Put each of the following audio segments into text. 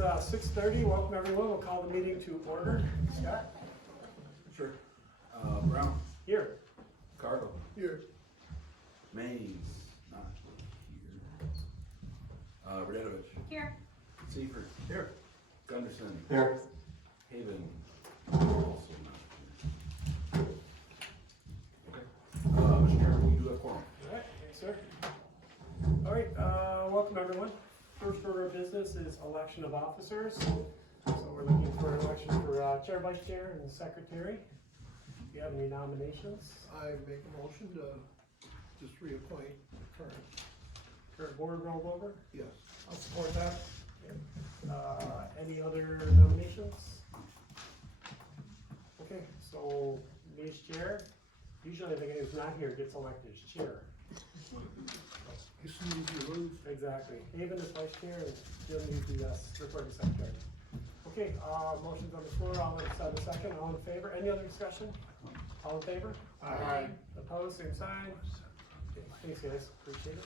it's 6:30. Welcome everyone. We'll call the meeting to order. Scott? Sure. Brown. Here. Cargo. Here. Mays. Not here. Radovich. Here. Seifert. Here. Gunderson. Here. Haven. Also not here. Okay. Mr. Chairman, we do have quorum. All right. Thanks, sir. All right. Welcome everyone. First order of business is election of officers. So we're looking for an election for chair, vice chair, and secretary. Do you have any nominations? I make a motion to just reappoint Current board rollover? yes. I'll support that. Any other nominations? Okay, so me as chair, usually the guy who's not here gets elected as chair. You snooze, you lose. Exactly. Haven is vice chair and Jim is the recording secretary. Okay, motion's on the floor. I'll accept a second. All in favor? Any other discussion? All in favor? Aye. Opposed, same sign. Okay, thanks guys, appreciate it.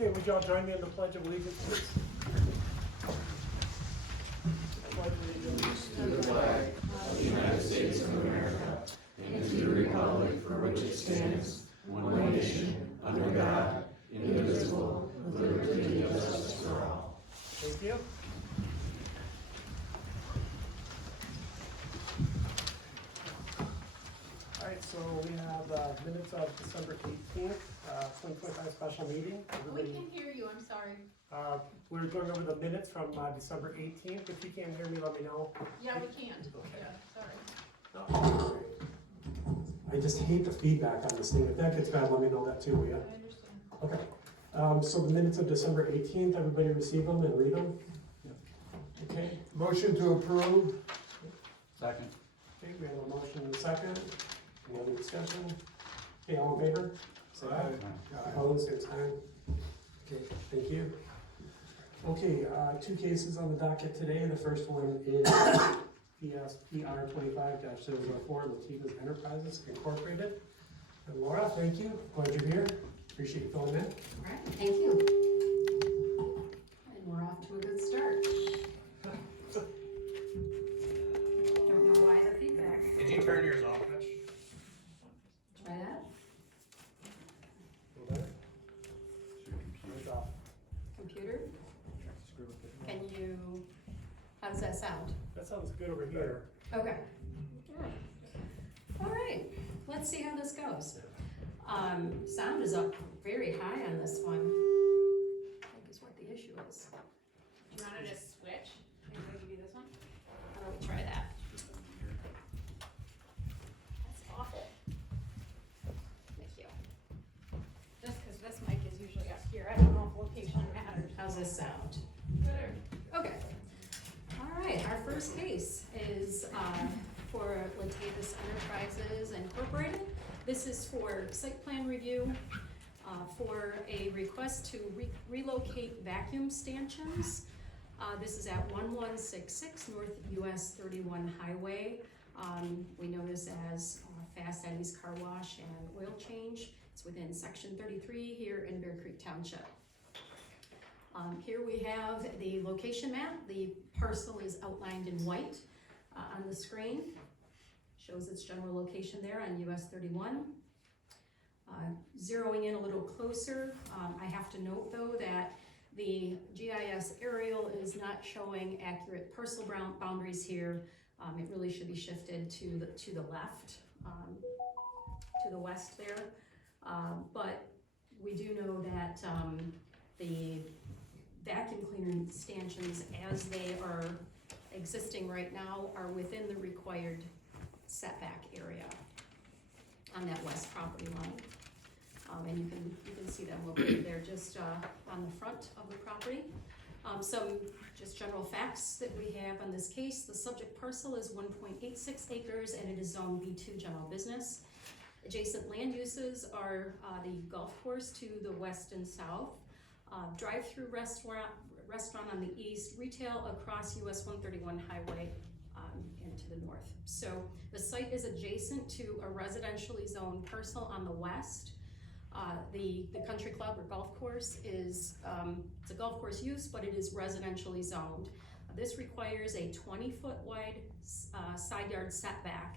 Okay, would y'all join me in the Pledge of Allegiance, please? Pledge of Allegiance To the flag of the United States of America and to the republic for which it stands, one nation, under God, indivisible, with liberty and justice for all. Thank you. All right, so we have minutes of December 18th, 2025 special meeting. We can hear you, I'm sorry. We're going over the minutes from December 18th. If you can't hear me, let me know. Yeah, we can't. Okay. Yeah, sorry. I just hate the feedback on this thing. If that gets bad, let me know that too, will I ya? understand. Okay. So the minutes of December 18th, everybody receive them and read them? Okay. Motion to approve. Second. Okay, we have a motion and a second. Any other discussion? Okay, all in favor? Say aye. Opposed, same sign. Okay, thank you. Okay, two cases on the docket today. The first one is PSPR 25-004, Lativa's Enterprises Incorporated. And Laura, thank you. Glad you're here. Appreciate you filling in. All right, thank you. And we're off to a good start. Don't know why the feedback. Did you turn yours off, Mitch? Try that. A little better? Mic off. Computer, can you, how does that sound? That sounds good over here. Okay. All right, let's see how this goes. Sound is up very high on this one. I think is what the issue is. Do you wanna just switch? Maybe I give you this one? Why don't we try that? That's awful. Thank you. Just cause this mic is usually up here, I don't know if location matters. How's this sound? Better. Okay. All right, our first case is for Latavis Enterprises Incorporated. This is for site plan review for a request to relocate vacuum stanchions. This is at 1166 North US 31 Highway. We know this as Fast Eddie's Car Wash and Oil Change. It's within section 33 here in Bear Creek Township. Here we have the location map. The parcel is outlined in white on the screen. Shows its general location there on US 31. Zeroing in a little closer, I have to note though that the GIS aerial is not showing accurate parcel boundaries here. It really should be shifted to the left, to the west there. But we do know that the vacuum cleaner stanchions, as they are existing right now, are within the required setback area on that west property line. And you can see them located there just on the front of the property. Some just general facts that we have on this case. The subject parcel is 1.86 acres and it is zone B2 general business. Adjacent land uses are the golf course to the west and south, drive-through restaurant on the east, retail across US 131 highway and to the north. So the site is adjacent to a residentially zoned parcel on the west. The country club or golf course is, it's a golf course use, but it is residentially zoned. This requires a 20-foot wide side yard setback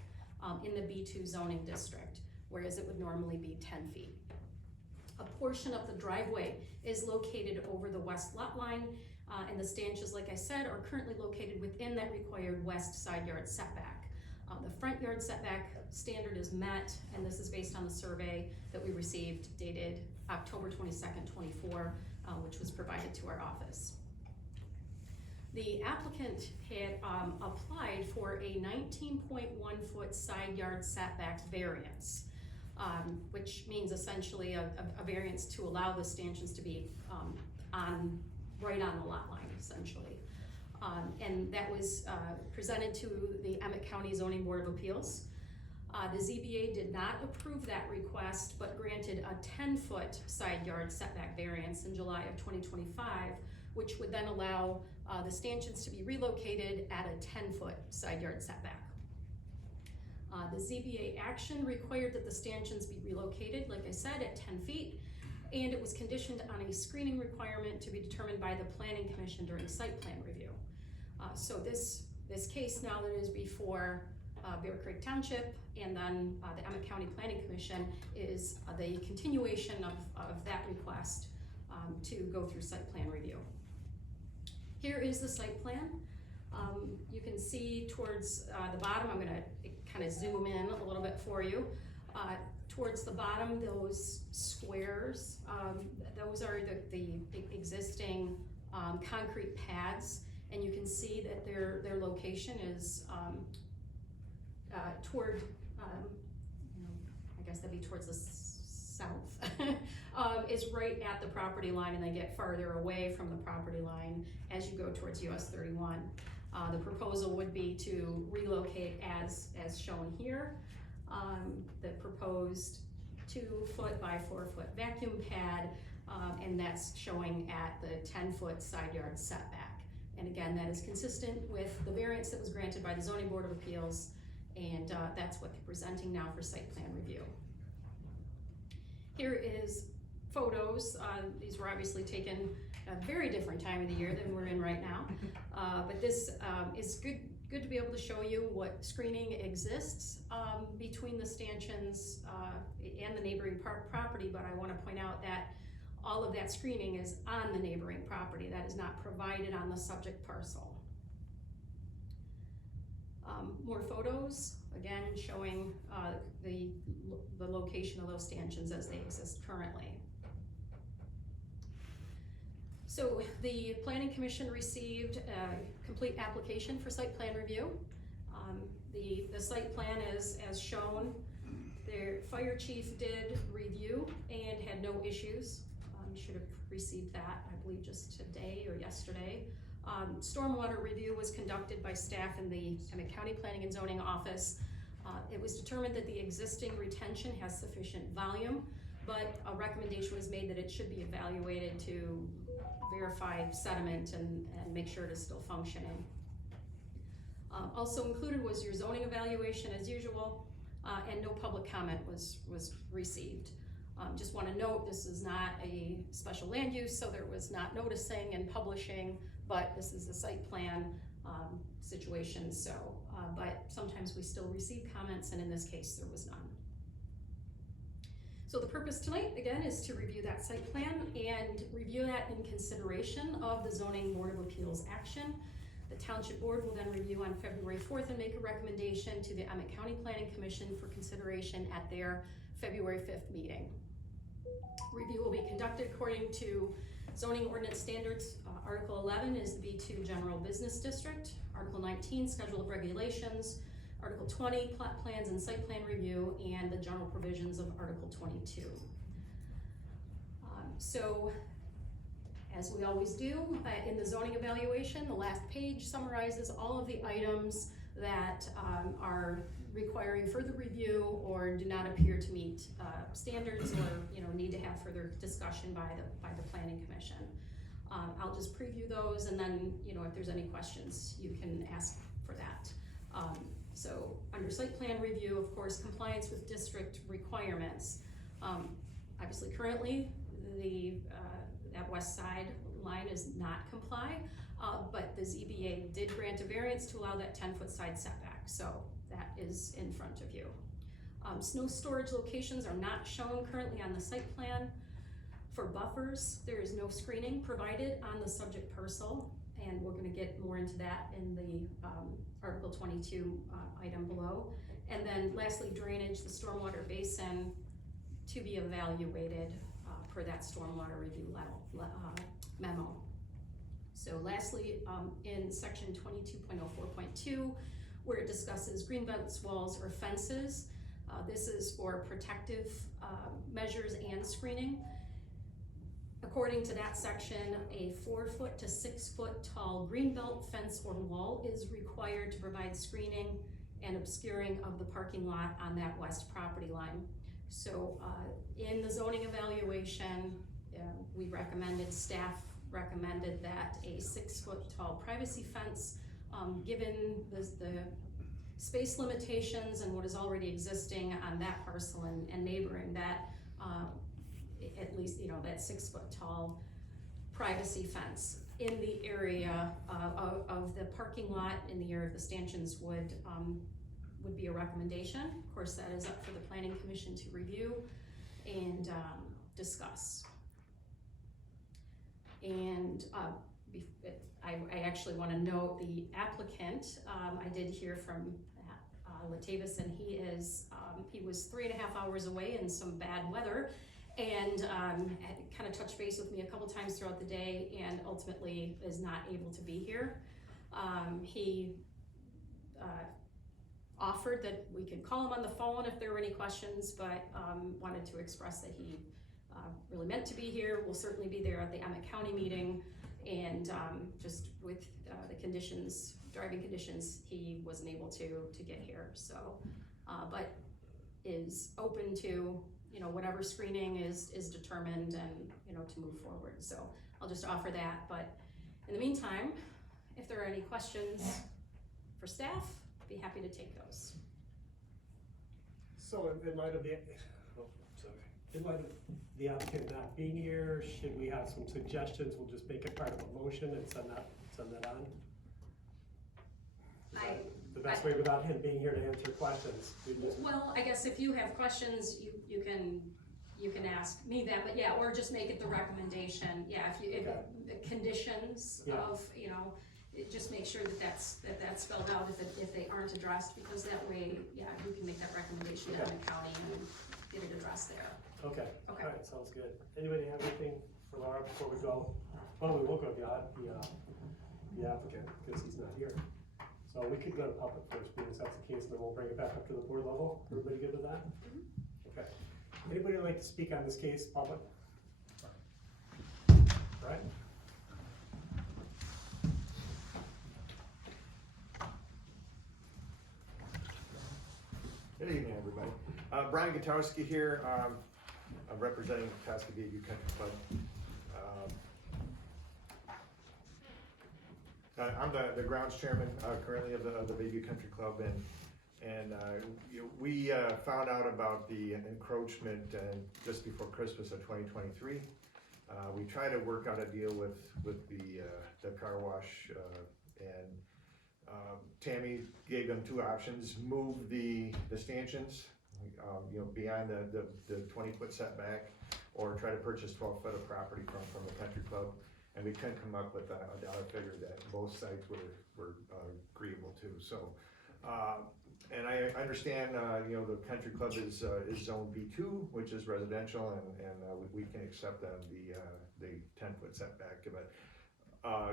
in the B2 zoning district, whereas it would normally be 10 feet. A portion of the driveway is located over the west lot line, and the stanchions, like I said, are currently located within that required west side yard setback. The front yard setback standard is met, and this is based on the survey that we received dated October 22nd, 24, which was provided to our office. The applicant had applied for a 19.1 foot side yard setback variance, which means essentially a variance to allow the stanchions to be right on the lot line, essentially. And that was presented to the Emmett County Zoning Board of Appeals. The ZBA did not approve that request, but granted a 10-foot side yard setback variance in July of 2025, which would then allow the stanchions to be relocated at a 10-foot side yard setback. The ZBA action required that the stanchions be relocated, like I said, at 10 feet, and it was conditioned on a screening requirement to be determined by the Planning Commission during site plan review. So this case now that is before Bear Creek Township and then the Emmett County Planning Commission is the continuation of that request to go through site plan review. Here is the site plan. You can see towards the bottom, I'm gonna kind of zoom in a little bit for you. Towards the bottom, those squares, those are the existing concrete pads, and you can see that their location is toward, I guess that'd be towards the south, is right at the property line, and they get farther away from the property line as you go towards US 31. The proposal would be to relocate as shown here. The proposed 2-foot by 4-foot vacuum pad, and that's showing at the 10-foot side yard setback. And again, that is consistent with the variance that was granted by the Zoning Board of Appeals, and that's what they're presenting now for site plan review. Here is photos. These were obviously taken a very different time of the year than we're in right now, but this is good to be able to show you what screening exists between the stanchions and the neighboring property, but I want to point out that all of that screening is on the neighboring property. That is not provided on the subject parcel. More photos, again, showing the location of those stanchions as they exist currently. So the Planning Commission received a complete application for site plan review. The site plan is as shown. Their fire chief did review and had no issues. You should have received that, I believe, just today or yesterday. Stormwater review was conducted by staff in the Emmett County Planning and Zoning Office. It was determined that the existing retention has sufficient volume, but a recommendation was made that it should be evaluated to verify sediment and make sure it is still functioning. Also included was your zoning evaluation as usual, and no public comment was received. Just want to note, this is not a special land use, so there was not noticing and publishing, but this is a site plan situation, so, but sometimes we still receive comments, and in this case, there was none. So the purpose tonight, again, is to review that site plan and review that in consideration of the Zoning Board of Appeals action. The Township Board will then review on February 4th and make a recommendation to the Emmett County Planning Commission for consideration at their February 5th meeting. Review will be conducted according to zoning ordinance standards. Article 11 is the B2 General Business District. Article 19, Schedule of Regulations. Article 20, Plot Plans and Site Plan Review, and the general provisions of Article 22. So, as we always do, in the zoning evaluation, the last page summarizes all of the items that are requiring further review or do not appear to meet standards, or need to have further discussion by the Planning Commission. I'll just preview those, and then if there's any questions, you can ask for that. So under site plan review, of course, compliance with district requirements. Obviously, currently that west side line is not comply. but the ZBA did grant a variance to allow that 10-foot side setback, so that is in front of you. Snow storage locations are not shown currently on the site plan. For buffers, there is no screening provided on the subject parcel, and we're gonna get more into that in the Article 22 item below. And then lastly, drainage, the stormwater basin to be evaluated per that stormwater review memo. So lastly, in section 22.04.2, where it discusses green belts, walls, or fences, this is for protective measures and screening. According to that section, a 4-foot to 6-foot tall green belt, fence, or wall is required to provide screening and obscuring of the parking lot on that west property line. So in the zoning evaluation, staff recommended that a 6-foot tall privacy fence, given the space limitations and what is already existing on that parcel and neighboring that, at least, that 6-foot tall privacy fence in the area of the parking lot, in the area of the stanchions would be a recommendation. Of course, that is up for the planning commission to review and discuss. And I actually want to note the applicant. I did hear from Latavis, and he was 3.5 hours away in some bad weather, and kind of touched base with me a couple times throughout the day, and ultimately is not able to be here. He offered that we could call him on the phone if there were any questions, but wanted to express that he really meant to be here. Will certainly be there at the Emmett County meeting, and just with the conditions, driving conditions, he wasn't able to get here. So, but is open to whatever screening is determined, and to move forward. So I'll just offer that. But in the meantime, if there are any questions for staff, I'd be happy to take those. So in light of the applicant not being here, should we have some suggestions? We'll just make it part of a motion and send that on. Is that the best way without him being here to answer questions? Well, I guess if you have questions, you can ask me that, but yeah, or just make it the recommendation. Yeah, if the conditions of, just make sure that that's spelled out if they aren't addressed, because that way, yeah, you can make that recommendation to the county and get it addressed there. Okay. All right, sounds good. Anybody have anything for Laura before we go? Well, we will go to the applicant, because he's not here. So we could go to public first, because that's the case, and then we'll bring it back up to the board level. Everybody good with that? Okay. Anybody like to speak on this case, public? Right? Good evening, everybody. Brian Gutowski here. I'm representing Petoskey Bayview Country Club. I'm the grounds chairman currently of the Bayview Country Club, and we found out about the encroachment just before Christmas of 2023. We tried to work out a deal with the car wash, and Tammy gave them two options: move the stanchions, beyond the 20-foot setback, or try to purchase 12 foot of property from the country club. And we couldn't come up with a dollar figure that both sides were agreeable to. So, and I understand, the country club is zone B2, which is residential, and we can accept the 10-foot setback. But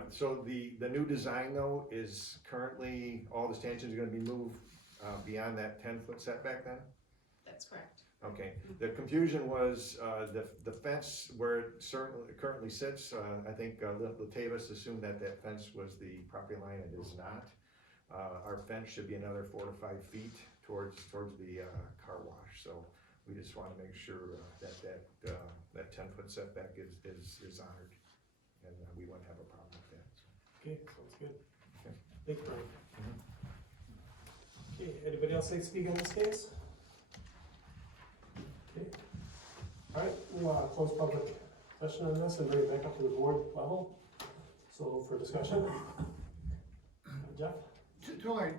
so the new design though is currently all the stanchions are going to be moved beyond that 10-foot setback then? That's correct. Okay, the confusion was the fence where it currently sits. I think Latavis assumed that fence was the property line. It is not. Our fence should be another 4 to 5 feet towards the car wash. So we just want to make sure that 10-foot setback is honored, and we wouldn't have a problem with that. Okay, sounds good. Okay. Thank you, Brian. Okay, anybody else like to speak on this case? Okay. All right, we'll close public session on this and bring it back up to the board level. So for discussion, Jeff? Tony,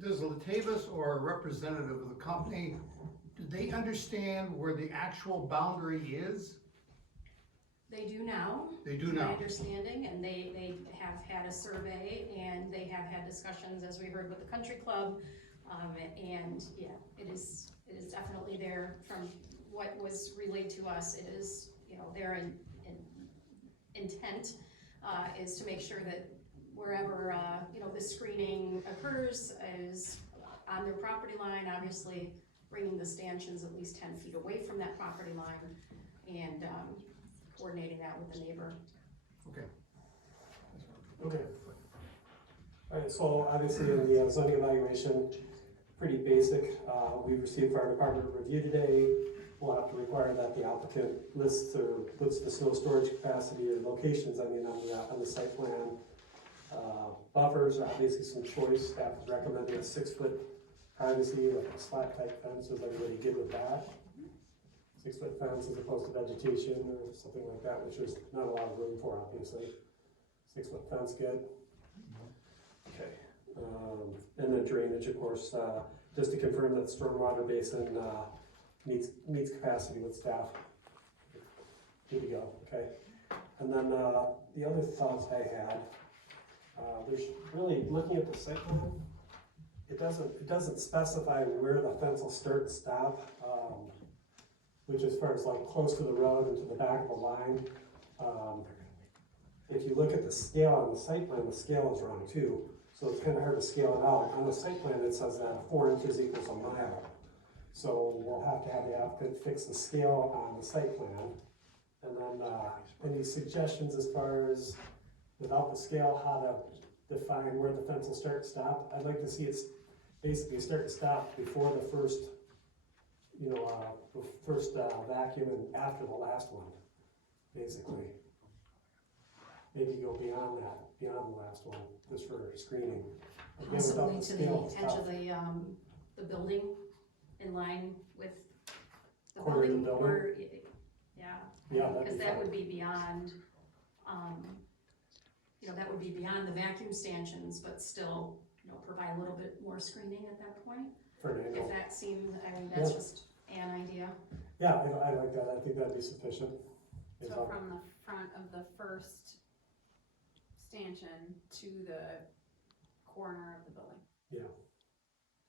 does Latavas or a representative of the company, do they understand where the actual boundary is? They do now. They do to my now. understanding, and they have had a survey, and they have had discussions, as we heard with the country club. And yeah, it is definitely there. From what was relayed to us, it is, their intent is to make sure that wherever, the screening occurs is on their property line, obviously bringing the stanchions at least 10 feet away from that property line, and coordinating that with the neighbor. Okay. Okay. Alright, so obviously in the zoning evaluation, pretty basic. We received fire department review today. We'll have to require that the applicant lists the snow storage capacity or locations, on the site plan. Buffers, obviously some choice. Staff is recommending a 6-foot privacy, like a slat type fence. Is everybody good with that? 6-foot fence as opposed to vegetation or something like that, which there's not a lot of room for, obviously. 6-foot fence, good. Okay. And then drainage, of course, just to confirm that stormwater basin meets capacity with staff. Good to go, okay? And then the other thoughts I had, there's really, looking at the site plan, it doesn't specify where the fence will start and stop, which as far as like close to the road and to the back of the line. If you look at the scale on the site plan, the scale is wrong too. So it's kind of hard to scale it out. On the site plan, it says that 4 inches equals a mile. So we'll have to have the applicant fix the scale on the site plan. And then any suggestions as far as, without the scale, how to define where the fence will start and stop? I'd like to see it basically start and stop before the first, vacuum and after the last one, basically. Maybe go beyond that, beyond the last one, just for screening. Again, without Possibly to the scale, it's edge tough. of the building, in line with the Corner of the building, building? or, yeah. Yeah, that'd Because be that fine. would be beyond, that would be beyond the vacuum stanchions, but still, provide a little bit more screening at that point. For an If angle. that seemed, that's Yeah. just an idea. Yeah, I like that. I think that'd be sufficient. Is So all- from the front of the first stanchion to the corner of the building.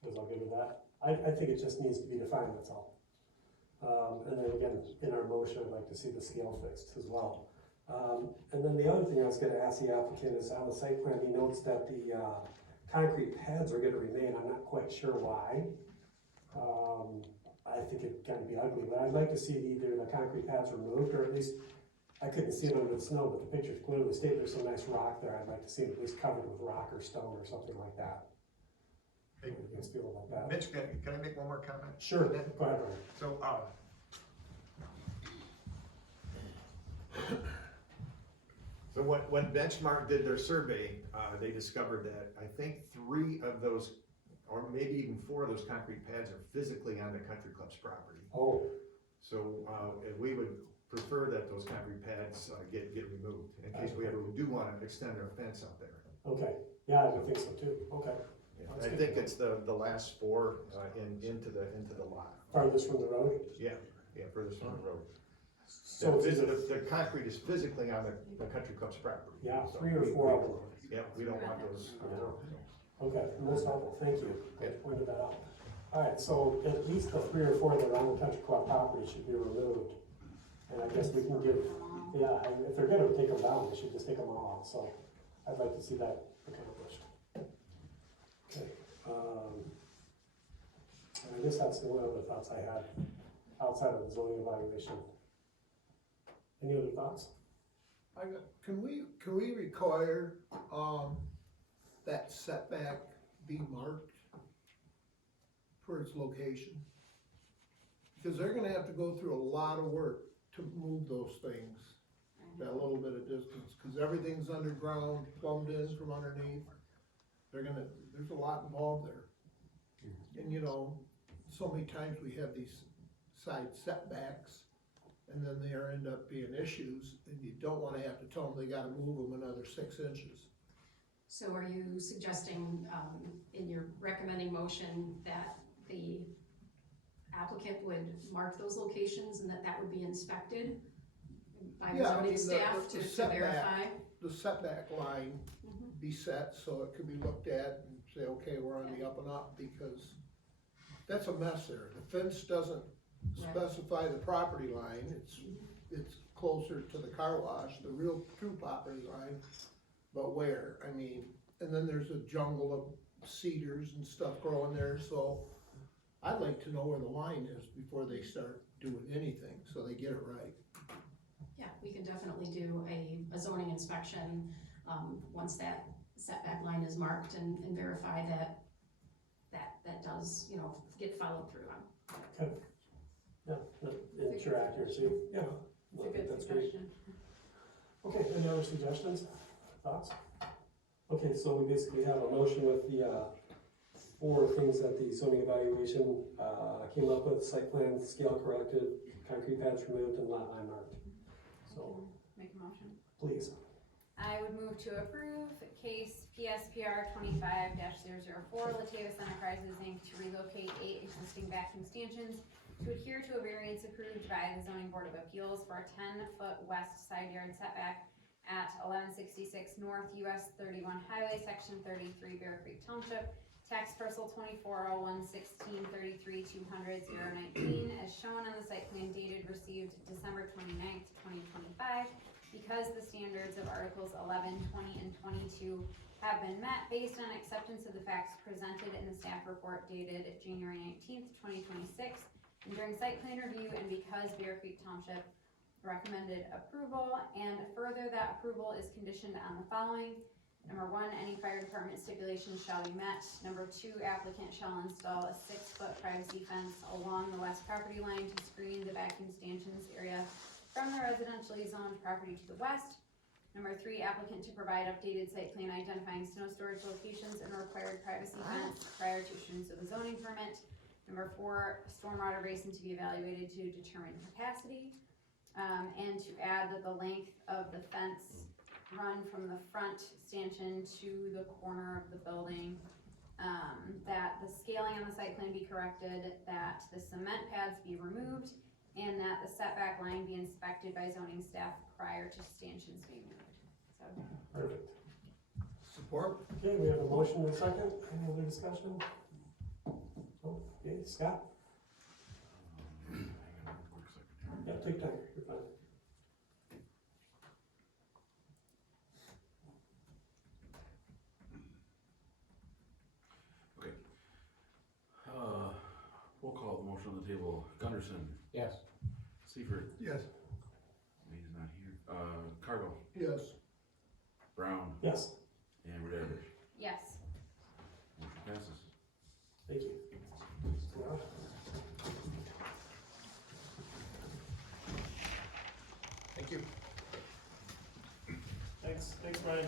Is all good with that? I think it just needs to be defined, that's all. And then again, in our motion, I'd like to see the scale fixed as well. And then the other thing I was gonna ask the applicant is on the site plan, he notes that the concrete pads are gonna remain. I'm not quite sure why. I think it can be ugly, but I'd like to see either the concrete pads removed, or at least, I couldn't see it under the snow, but the pictures clearly state there's some nice rock there. I'd like to see it at least covered with rock or stone or something like that. Hey, What do you guys feel about that? Mitch, can I make one more comment? Sure, go ahead, Ryan. So when Benchmark did their survey, they discovered that I think 3 of those, or maybe even 4 of those concrete pads are physically on the country club's property. Oh, So we would prefer that those concrete pads get removed in case we ever do want to extend our fence out there. okay, yeah, I would think so too, okay. That's I good. think it's the last 4 into the lot. Farthest from the road? Yeah, furthest from the road. So it's either, The concrete is physically on the country club's property. yeah, So 3 or 4 of them. Yeah, we don't want those. Okay, most helpful, thank you. I pointed that out. All right, so at least the 3 or 4 that are on the country club property should be removed. And I guess we can give, yeah, if they're gonna take them down, they should just take them all out, so I'd like to see that accomplished. Okay, and I guess that's the only other thoughts I had outside of the zoning evaluation. Any other thoughts? Can we require, that setback be marked for its location? Because they're gonna have to go through a lot of work to move those things, that little bit of distance, cause everything's underground, plumbed in from underneath. There's a lot involved there. And so many times we have these side setbacks, and then there end up being issues, and you don't wanna have to tell them they gotta move them another 6 inches. So are you suggesting, in your recommending motion, that the applicant would mark those locations and that would be inspected by Yeah, I zoning mean, staff the to setback. verify? The setback line Mhm. be set so it could be looked at and say, okay, we're on the up and up, because that's a mess there. The fence doesn't Right. specify the property line, it's closer to the car wash, the real true property line, but where, I mean, and then there's a jungle of cedars and stuff growing there, so I'd like to know where the line is before they start doing anything, so they get it right. Yeah, we can definitely do a zoning inspection, once that setback line is marked and verify that does, get followed through on. Okay. Yeah, it's your accuracy, yeah. It's a good That's great. suggestion. Okay, any other suggestions, thoughts? Okay, so we basically have a motion with the, 4 things that the zoning evaluation, came up with: site plan, scale corrected, concrete pads removed, and lot line marked. So, Make a motion. please. I would move to approve case PSPR 25-004 Latavis Enterprises Inc. to relocate 8 existing vacuum stanchions to adhere to a variance approved by the zoning board of appeals for a 10-foot west side yard setback at 1166 North US 31 Highway, section 33, Bear Creek Township, tax parcel 24011633200019, as shown on the site plan dated received December 29th, 2025. Because the standards of Articles 11, 20, and 22 have been met based on acceptance of the facts presented in the staff report dated January 19th, 2026, and during site plan review, and because Bear Creek Township recommended approval, and further that approval is conditioned on the following. Number 1, any fire department stipulations shall be met. Number 2, applicant shall install a 6-foot privacy fence along the west property line to screen the vacuum stanchions area from the residentially zoned property to the west. Number 3, applicant to provide updated site plan identifying snow storage locations and required privacy fence prior to issuance of the zoning permit. Number 4, stormwater basin to be evaluated to determine capacity. And to add that the length of the fence run from the front stanchion to the corner of the building. That the scaling on the site plan be corrected, that the cement pads be removed, and that the setback line be inspected by zoning staff prior to stanchions being moved. So, Perfect. Support? Okay, we have a motion and a second. Any other discussion? Oh, okay, Scott? Hang on one quick second here. Yeah, take time, you're fine. We'll call the motion on the table. Gunderson. Yes. Seifert. Yes. He's not here. Cargill. Yes. Brown. Yes, And Radavich. yes. Motion passes. thank you. Thank you. Thanks, Brian.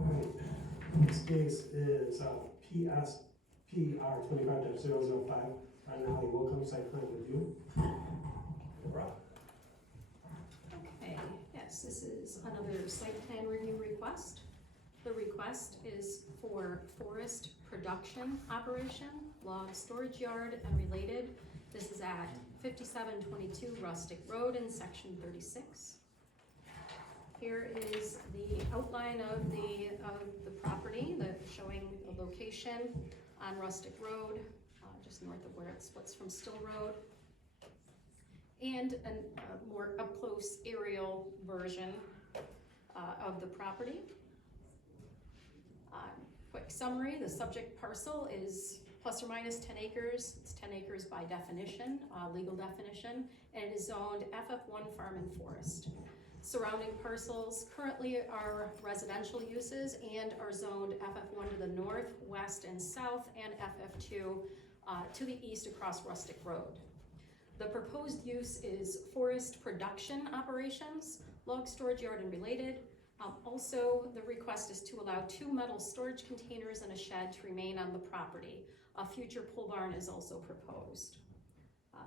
Alright, this case is PSPR 25-005, Brandon Alley Welcome Site Plan Review. Deborah? Okay, yes, this is another site plan review request. The request is for forest production operation, log storage yard and related. This is at 5722 Rustic Road in section 36. Here is the outline of the property, showing the location on Rustic Road, just north of where it splits from Still Road. And a more up-close aerial version of the property. Quick summary, the subject parcel is plus or minus 10 acres. It's 10 acres by definition, legal definition, and it is zoned FF1 Farm and Forest. Surrounding parcels currently are residential uses and are zoned FF1 to the north, west, and south, and FF2 to the east across Rustic Road. The proposed use is forest production operations, log storage yard and related. Also, the request is to allow 2 metal storage containers and a shed to remain on the property. A future pole barn is also proposed.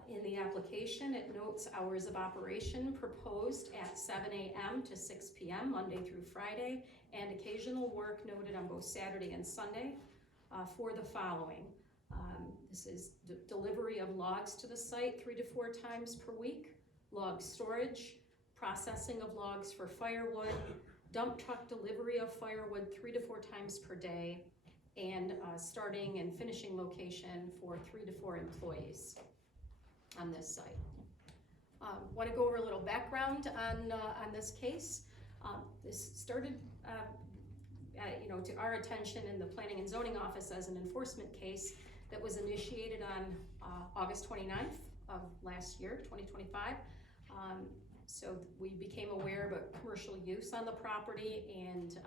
In the application, it notes hours of operation proposed at 7 a.m. to 6 p.m. Monday through Friday, and occasional work noted on both Saturday and Sunday for the following. This is delivery of logs to the site 3 to 4 times per week, log storage, processing of logs for firewood, dump truck delivery of firewood 3 to 4 times per day, and starting and finishing location for 3 to 4 employees on this site. Want to go over a little background on this case. This started to our attention in the Planning and Zoning Office as an enforcement case that was initiated on August 29th of last year, 2025. So we became aware of a commercial use on the property, and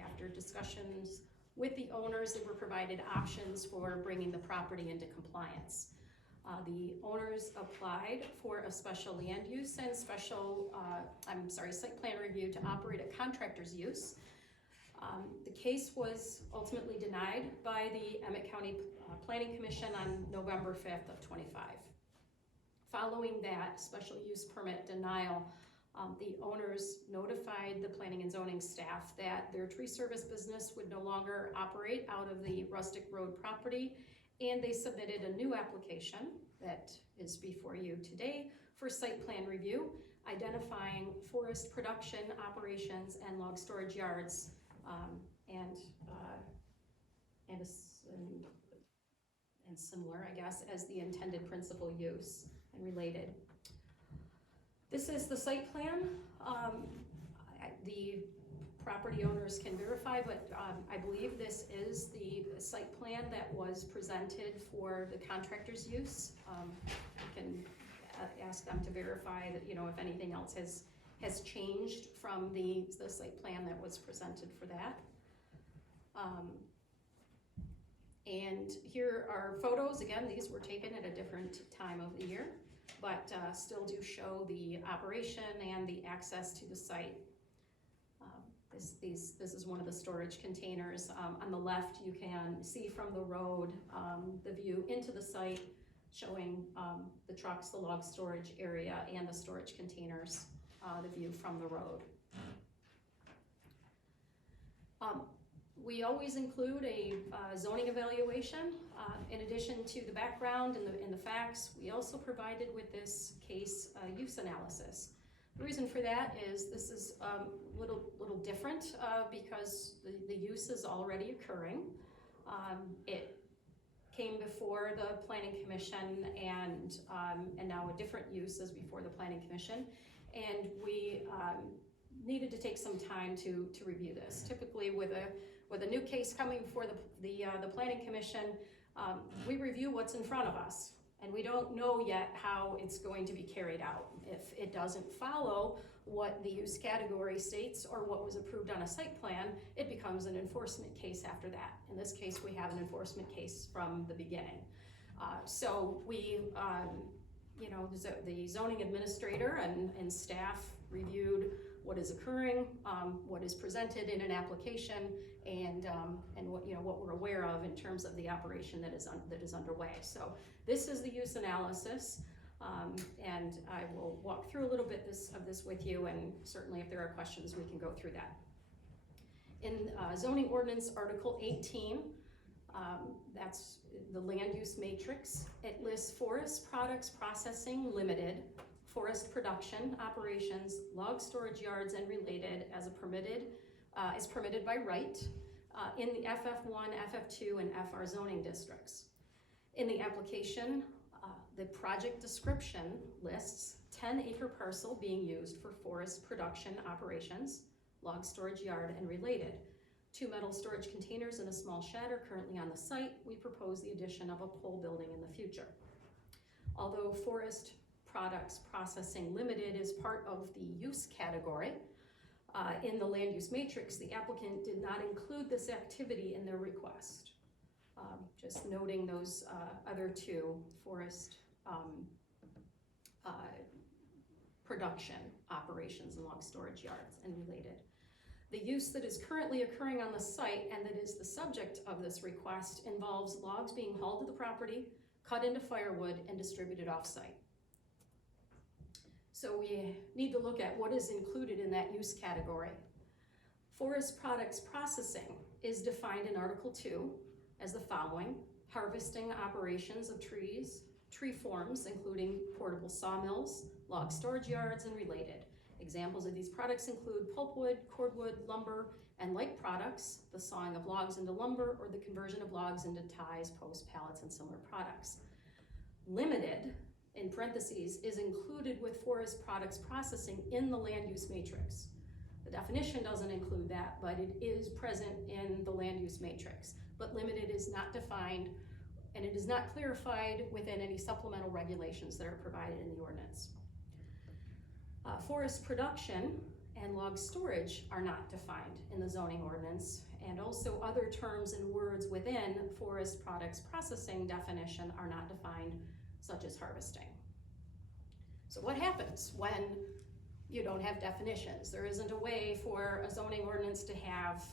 after discussions with the owners, they were provided options for bringing the property into compliance. The owners applied for a special land use and site plan review to operate a contractor's use. The case was ultimately denied by the Emmett County Planning Commission on November 5th of 25. Following that special use permit denial, the owners notified the planning and zoning staff that their tree service business would no longer operate out of the Rustic Road property, and they submitted a new application that is before you today for site plan review, identifying forest production operations and log storage yards and similar, I guess, as the intended principal use and related. This is the site plan. The property owners can verify, but I believe this is the site plan that was presented for the contractor's use. You can ask them to verify that, if anything else has changed from the site plan that was presented for that. And here are photos. Again, these were taken at a different time of the year, but still do show the operation and the access to the site. This is one of the storage containers. On the left, you can see from the road the view into the site, showing the trucks, the log storage area, and the storage containers, the view from the road. We always include a zoning evaluation. In addition to the background and the facts, we also provided with this case a use analysis. The reason for that is this is a little different because the use is already occurring. It came before the Planning Commission, and now a different use is before the Planning Commission, and we needed to take some time to review this. Typically, with a new case coming before the Planning Commission, we review what's in front of us, and we don't know yet how it's going to be carried out. If it doesn't follow what the use category states or what was approved on a site plan, it becomes an enforcement case after that. In this case, we have an enforcement case from the beginning. So we, the zoning administrator and staff reviewed what is occurring, what is presented in an application, and what we're aware of in terms of the operation that is underway. So this is the use analysis, and I will walk through a little bit of this with you, and certainly if there are questions, we can go through that. In zoning ordinance article 18, that's the land use matrix. It lists forest products processing limited, forest production operations, log storage yards and related as permitted by right in the FF1, FF2, and FR zoning districts. In the application, the project description lists 10-acre parcel being used for forest production operations, log storage yard and related. 2 metal storage containers and a small shed are currently on the site. We propose the addition of a pole building in the future. Although Forest Products Processing Limited is part of the use category in the land use matrix, the applicant did not include this activity in their request. Just noting those other two, forest production operations and log storage yards and related. The use that is currently occurring on the site and that is the subject of this request involves logs being hauled to the property, cut into firewood, and distributed off-site. So we need to look at what is included in that use category. Forest products processing is defined in Article 2 as the following: harvesting operations of trees, tree forms, including portable sawmills, log storage yards, and related. Examples of these products include pulpwood, cordwood, lumber, and like products, the sawing of logs into lumber or the conversion of logs into ties, posts, pallets, and similar products. Limited, in parentheses, is included with forest products processing in the land use matrix. The definition doesn't include that, but it is present in the land use matrix. But limited is not defined, and it is not clarified within any supplemental regulations that are provided in the ordinance. Forest production and log storage are not defined in the zoning ordinance, and also other terms and words within forest products processing definition are not defined, such as harvesting. So what happens when you don't have definitions? There isn't a way for a zoning ordinance to have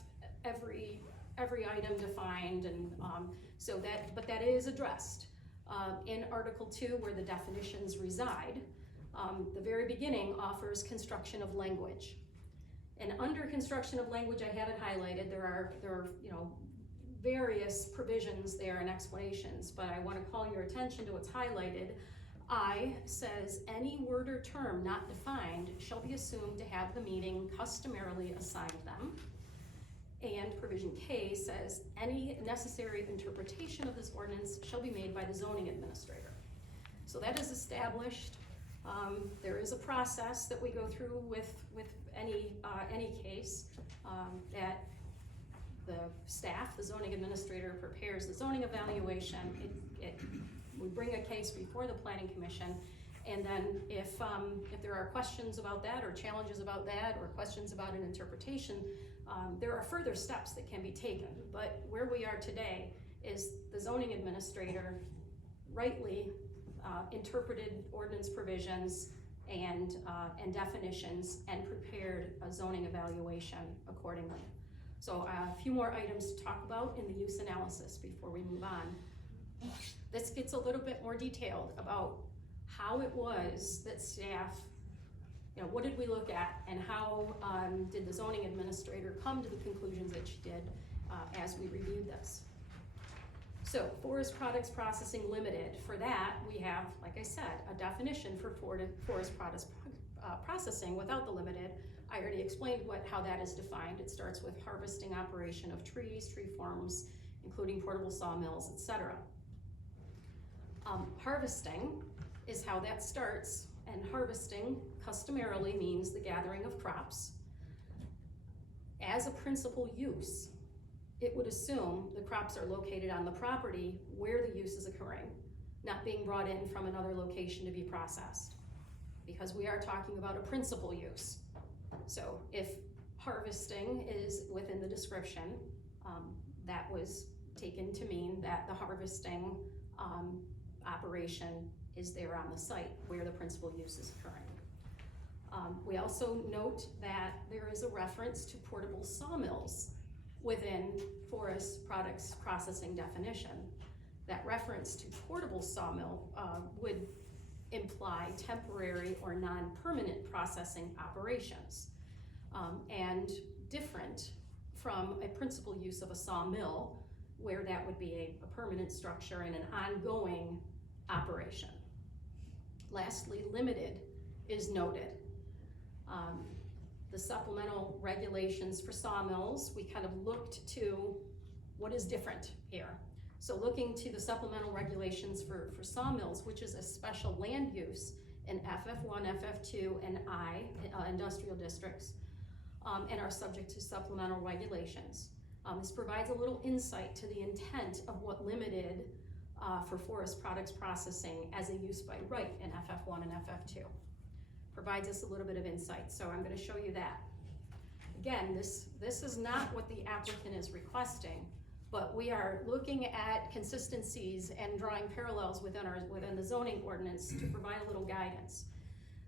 every item defined, and but that is addressed in Article 2, where the definitions reside. The very beginning offers construction of language, and under construction of language, I have it highlighted. There are various provisions there and explanations, but I want to call your attention to what's highlighted. I says any word or term not defined shall be assumed to have the meaning customarily assigned them. And provision K says any necessary interpretation of this ordinance shall be made by the zoning administrator. So that is established. There is a process that we go through with any case that the staff, the zoning administrator, prepares the zoning evaluation. We bring a case before the planning commission, and then if there are questions about that or challenges about that or questions about an interpretation, there are further steps that can be taken. But where we are today is the zoning administrator rightly interpreted ordinance provisions and definitions and prepared a zoning evaluation accordingly. So a few more items to talk about in the use analysis before we move on. This gets a little bit more detailed about how it was that staff, what did we look at, and how did the zoning administrator come to the conclusions that she did as we reviewed this. So Forest Products Processing Limited, for that we have, like I said, a definition for forest products processing without the limited. I already explained how that is defined. It starts with harvesting operation of trees, tree forms, including portable sawmills, etc. Harvesting is how that starts, and harvesting customarily means the gathering of crops. As a principal use, it would assume the crops are located on the property where the use is occurring, not being brought in from another location to be processed, because we are talking about a principal use. So if harvesting is within the description, that was taken to mean that the harvesting operation is there on the site where the principal use is occurring. We also note that there is a reference to portable sawmills within forest products processing definition. That reference to portable sawmill would imply temporary or non-permanent processing operations, and different from a principal use of a sawmill, where that would be a permanent structure and an ongoing operation. Lastly, limited is noted. The supplemental regulations for sawmills, we kind of looked to what is different here. So looking to the supplemental regulations for sawmills, which is a special land use in FF1, FF2, and I, industrial districts, and are subject to supplemental regulations. This provides a little insight to the intent of what limited for forest products processing as a use by right in FF1 and FF2. Provides us a little bit of insight, so I'm going to show you that. Again, this is not what the applicant is requesting, but we are looking at consistencies and drawing parallels within the zoning ordinance to provide a little guidance.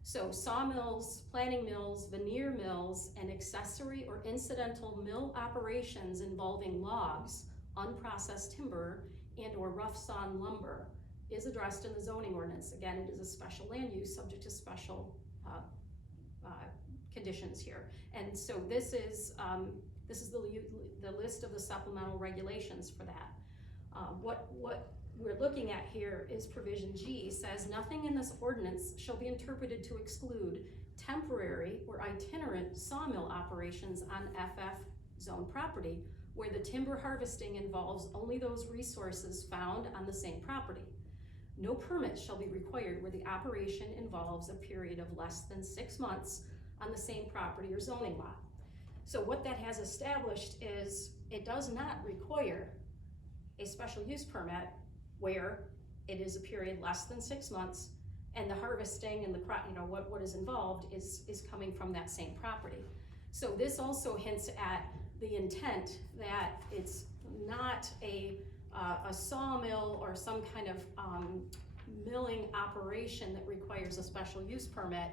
So sawmills, planing mills, veneer mills, and accessory or incidental mill operations involving logs, unprocessed timber, and or rough sawn lumber is addressed in the zoning ordinance. Again, it is a special land use subject to special conditions here. And so this is the list of the supplemental regulations for that. What we're looking at here is provision G says nothing in this ordinance shall be interpreted to exclude temporary or itinerant sawmill operations on FF zone property where the timber harvesting involves only those resources found on the same property. No permit shall be required where the operation involves a period of less than 6 months on the same property or zoning lot. So what that has established is it does not require a special use permit where it is a period less than 6 months and the harvesting and the crop, what is involved is coming from that same property. So this also hints at the intent that it's not a sawmill or some kind of milling operation that requires a special use permit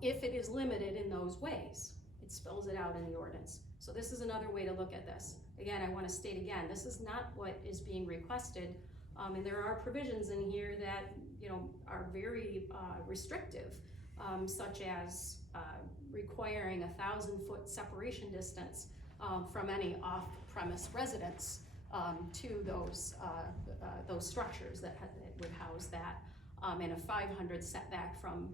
if it is limited in those ways. It spells it out in the ordinance. So this is another way to look at this. Again, I want to state again, this is not what is being requested, and there are provisions in here that are very restrictive, such as requiring 1,000-foot separation distance from any off-premise residence to those structures that would house that, and a 500 setback from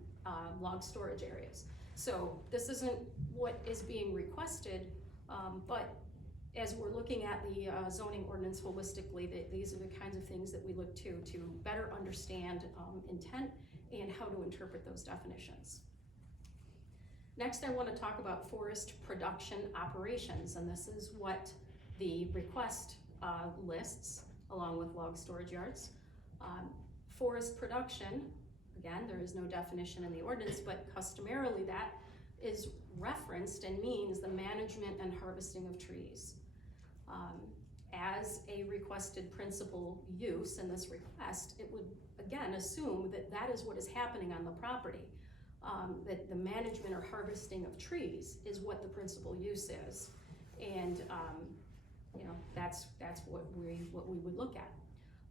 log storage areas. So this isn't what is being requested, but as we're looking at the zoning ordinance holistically, these are the kinds of things that we look to better understand intent and how to interpret those definitions. Next, I want to talk about forest production operations, and this is what the request lists along with log storage yards. Forest production, again, there is no definition in the ordinance, but customarily that is referenced and means the management and harvesting of trees. As a requested principal use in this request, it would again assume that that is what is happening on the property, that the management or harvesting of trees is what the principal use is, and that's what we would look at.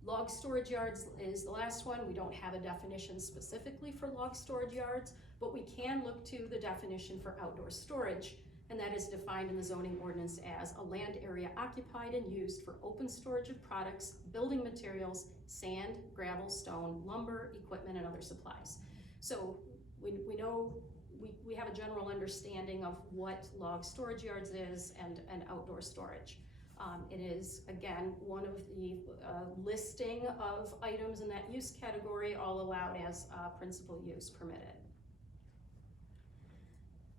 Log storage yards is the last one. We don't have a definition specifically for log storage yards, but we can look to the definition for outdoor storage, and that is defined in the zoning ordinance as a land area occupied and used for open storage of products, building materials, sand, gravel, stone, lumber, equipment, and other supplies. So we know, we have a general understanding of what log storage yards is and outdoor storage. It is, again, one of the listing of items in that use category, all allowed as principal use permitted.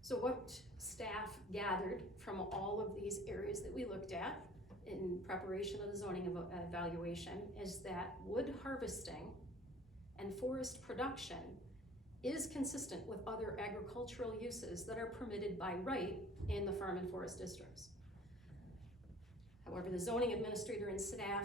So what staff gathered from all of these areas that we looked at in preparation of the zoning evaluation is that wood harvesting and forest production is consistent with other agricultural uses that are permitted by right in the farm and forest districts. However, the zoning administrator and staff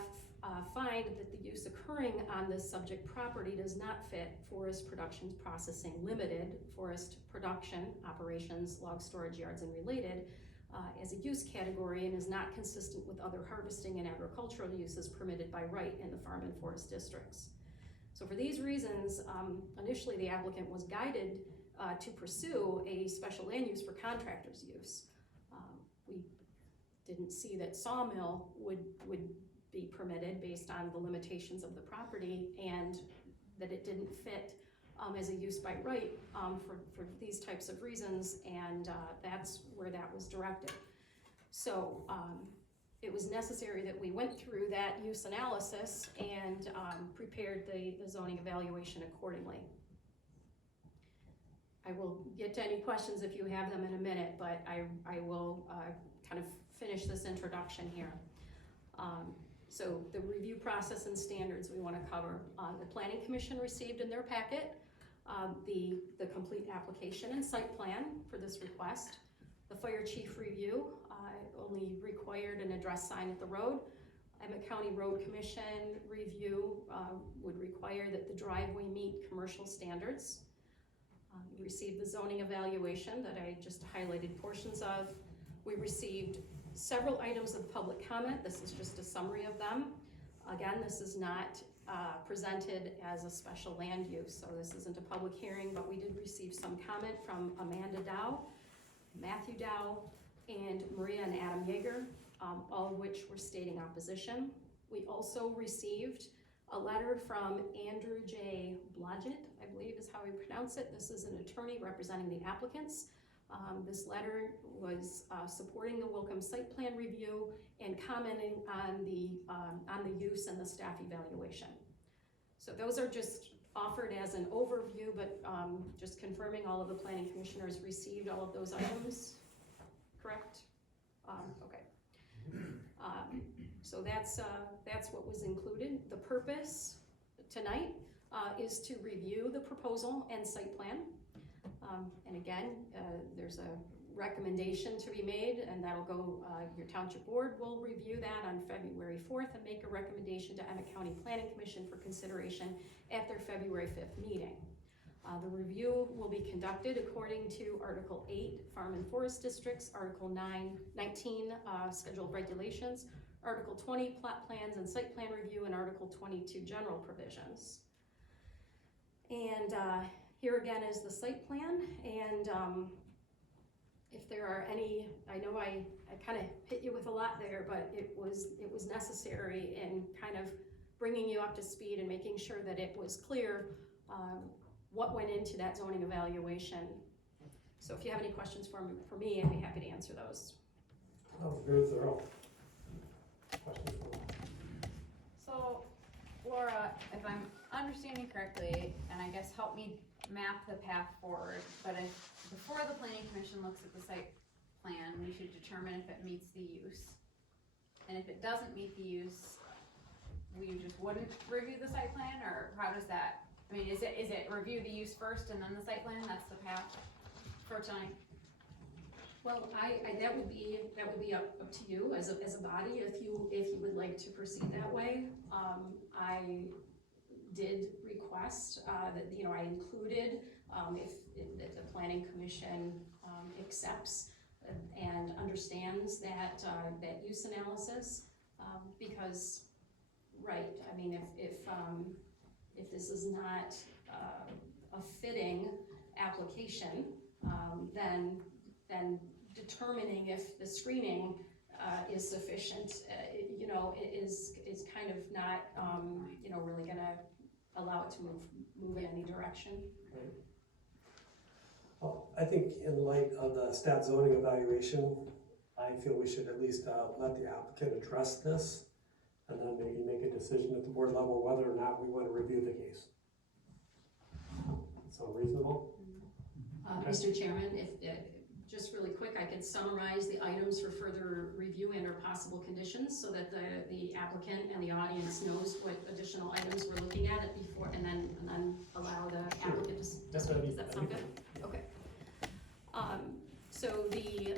find that the use occurring on this subject property does not fit forest production processing limited, forest production operations, log storage yards, and related as a use category, and is not consistent with other harvesting and agricultural uses permitted by right in the farm and forest districts. So for these reasons, initially the applicant was guided to pursue a special land use for contractors' use. We didn't see that sawmill would be permitted based on the limitations of the property, and that it didn't fit as a use by right for these types of reasons, and that's where that was directed. So it was necessary that we went through that use analysis and prepared the zoning evaluation accordingly. I will get to any questions if you have them in a minute, but I will kind of finish this introduction here. So the review process and standards we want to cover. The Planning Commission received in their packet the complete application and site plan for this request. The Fire Chief review only required an address sign at the road. Emmett County Road Commission review would require that the driveway meet commercial standards. We received the zoning evaluation that I just highlighted portions of. We received several items of public comment. This is just a summary of them. Again, this is not presented as a special land use, so this isn't a public hearing, but we did receive some comment from Amanda Dow, Matthew Dow, and Maria and Adam Yeager, all of which were stating opposition. We also received a letter from Andrew J. Blodgett, I believe is how we pronounce it. This is an attorney representing the applicants. This letter was supporting the Wilcom site plan review and commenting on the use and the staff evaluation. So those are just offered as an overview, but just confirming all of the planning commissioners received all of those items, correct? Okay. So that's what was included. The purpose tonight is to review the proposal and site plan. And again, there's a recommendation to be made, and that'll go, your township board will review that on February 4th and make a recommendation to Emmett County Planning Commission for consideration at their February 5th meeting. The review will be conducted according to Article 8, Farm and Forest Districts, Article 19, Scheduled Regulations, Article 20, Plot Plans and Site Plan Review, and Article 22, General Provisions. And here again is the site plan, and if there are any, I know I kind of hit you with a lot there, but it was necessary in kind of bringing you up to speed and making sure that it was clear what went into that zoning evaluation. So if you have any questions for me, I'd be happy to answer those. That was very thorough. Questions for me? So, Laura, if I'm understanding correctly, and I guess help me map the path forward, but if before the planning commission looks at the site plan, we should determine if it meets the use. And if it doesn't meet the use, we just wouldn't review the site plan, or how does that, I mean, is it review the use first and then the site plan? That's the path for tonight? Well, that would be up to you as a body if you would like to proceed that way. I did request that I included if the planning commission accepts and understands that use analysis, because right, I mean if this is not a fitting application, then determining if the screening is sufficient, is kind of not, really gonna allow it to move in any direction. Right. Well, I think in light of the stat zoning evaluation, I feel we should at least let the applicant address this, and then maybe make a decision at the board level whether or not we want to review the case. Sound reasonable? Okay. Mr. Chairman, if just really quick, I could summarize the items for further review and or possible conditions so that the applicant and the audience knows what additional items we're looking at it before, and then allow the applicant to. Does that sound good? Okay. So the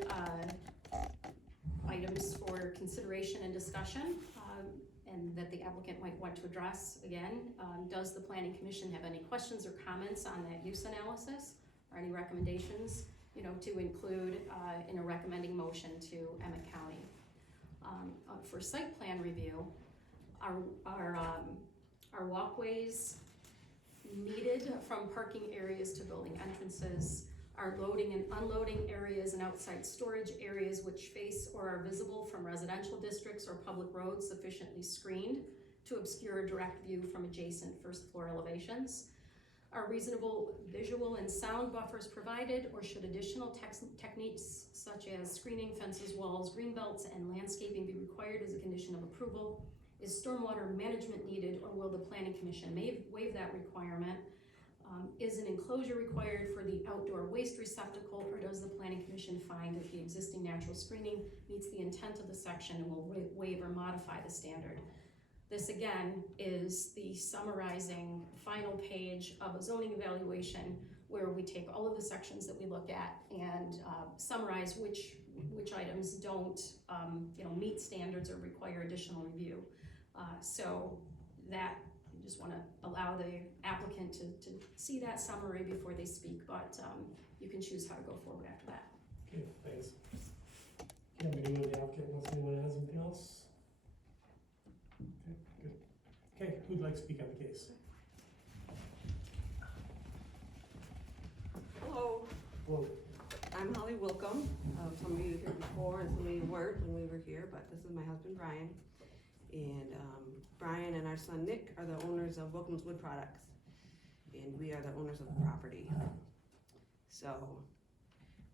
items for consideration and discussion, and that the applicant might want to address again, does the Planning Commission have any questions or comments on that use analysis, or any recommendations, to include in a recommending motion to Emmett County? For site plan review, our walkways needed from parking areas to building entrances, our loading and unloading areas and outside storage areas which face or are visible from residential districts or public roads sufficiently screened to obscure a direct view from adjacent first floor elevations. Are reasonable visual and sound buffers provided, or should additional techniques such as screening, fences, walls, green belts, and landscaping be required as a condition of approval? Is stormwater management needed, or will the Planning Commission waive that requirement? Is an enclosure required for the outdoor waste receptacle, or does the Planning Commission commission find that the existing natural screening meets the intent of the section and will waive or modify the standard. This again is the summarizing final page of a zoning evaluation where we take all of the sections that we look at and summarize which items don't meet standards or require additional review. So that, I just want to allow the applicant to see that summary before they speak, but you can choose how to go forward after that. Okay, thanks. Okay, we do with the applicant, unless anyone has anything else? Okay, good. Okay, who'd like to speak on the case? Hello, Hello. I'm Holly Wilcom. Some of you here before and some of you weren't when we were here, but this is my husband Brian. And Brian and our son Nick are the owners of Wilcom's Wood Products. And we are the owners of the property. So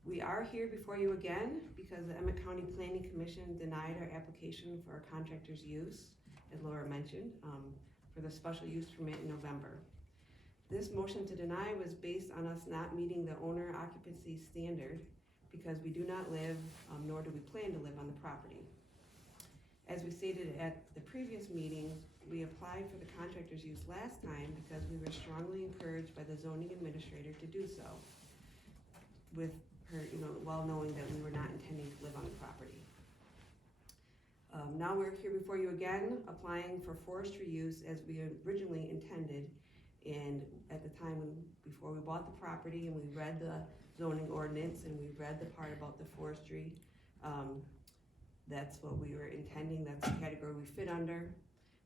we are here before you again because the Emmett County Planning Commission denied our application for a contractor's use, as Laura mentioned, for the special use permit in November. This motion to deny was based on us not meeting the owner occupancy standard because we do not live, nor do we plan to live on the property. As we stated at the previous meeting, we applied for the contractor's use last time because we were strongly encouraged by the zoning administrator to do so, with her, well knowing that we were not intending to live on the property. Now we're here before you again, applying for forestry use as we originally intended. And at the time before we bought the property and we read the zoning ordinance and we read the part about the forestry, that's what we were intending, that's the category we fit under,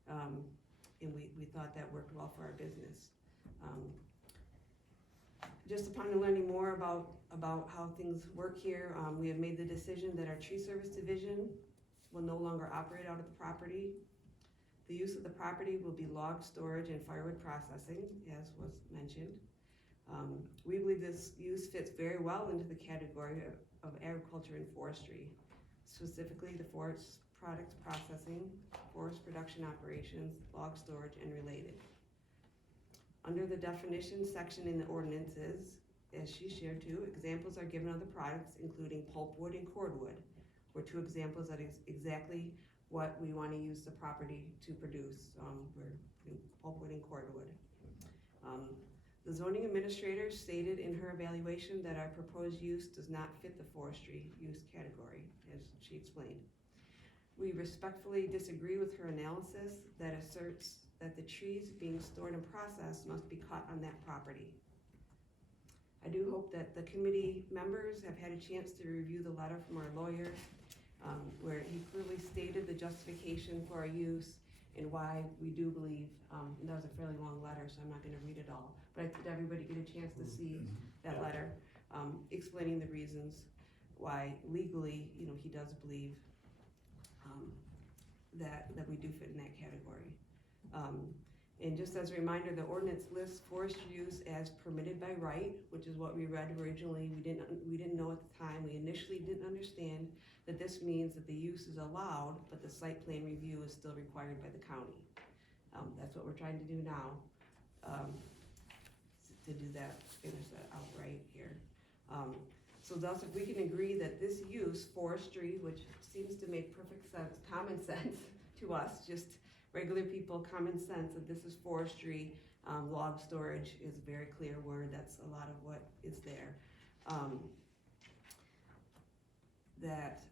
and we thought that worked well for our business. Just upon learning more about how things work here, we have made the decision that our tree service division will no longer operate out of the property. The use of the property will be log storage and firewood processing, as was mentioned. We believe this use fits very well into the category of agriculture and forestry, specifically the forest products processing, forest production operations, log storage, and related. Under the definition section in the ordinances, as she shared too, examples are given of the products, including pulpwood and cordwood, were two examples that is exactly what we want to use the property to produce. We're putting pulpwood and cordwood. The zoning administrator stated in her evaluation that our proposed use does not fit the forestry use category, as she explained. We respectfully disagree with her analysis that asserts that the trees being stored and processed must be cut on that property. I do hope that the committee members have had a chance to review the letter from our lawyer, where he clearly stated the justification for our use and why we do believe, and that was a fairly long letter, so I'm not going to read it all, but did everybody get a chance to see that letter, explaining the reasons why legally, he does believe that we do fit in that category. And just as a reminder, the ordinance lists forest use as permitted by right, which is what we read originally. We didn't know at the time. We initially didn't understand that this means that the use is allowed, but the site plan review is still required by the county. That's what we're trying to do now, to do that, finish that outright here. So thus, if we can agree that this use, forestry, which seems to make perfect sense, common sense to us, just regular people, common sense that this is forestry, log storage is a very clear word, that's a lot of what is there. That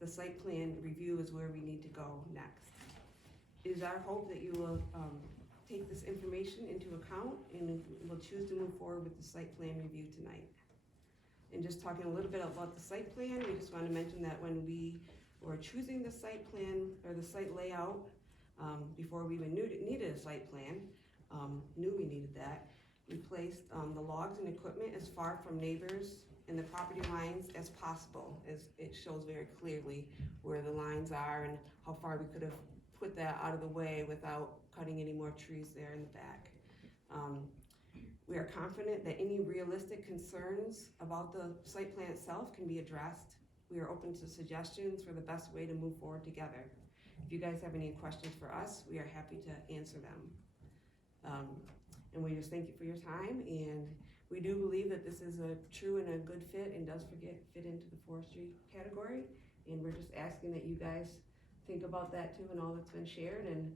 the site plan review is where we need to go next. It is our hope that you will take this information into account and will choose to move forward with the site plan review tonight. And just talking a little bit about the site plan, we just want to mention that when we were choosing the site plan or the site layout, before we even needed a site plan, knew we needed that, we placed the logs and equipment as far from neighbors and the property lines as possible, as it shows very clearly where the lines are and how far we could have put that out of the way without cutting any more trees there in the back. We are confident that any realistic concerns about the site plan itself can be addressed. We are open to suggestions for the best way to move forward together. If you guys have any questions for us, we are happy to answer them. And we just thank you for your time, and We do believe that this is a true and a good fit and does fit into the forestry category. And we're just asking that you guys think about that too and all that's been shared and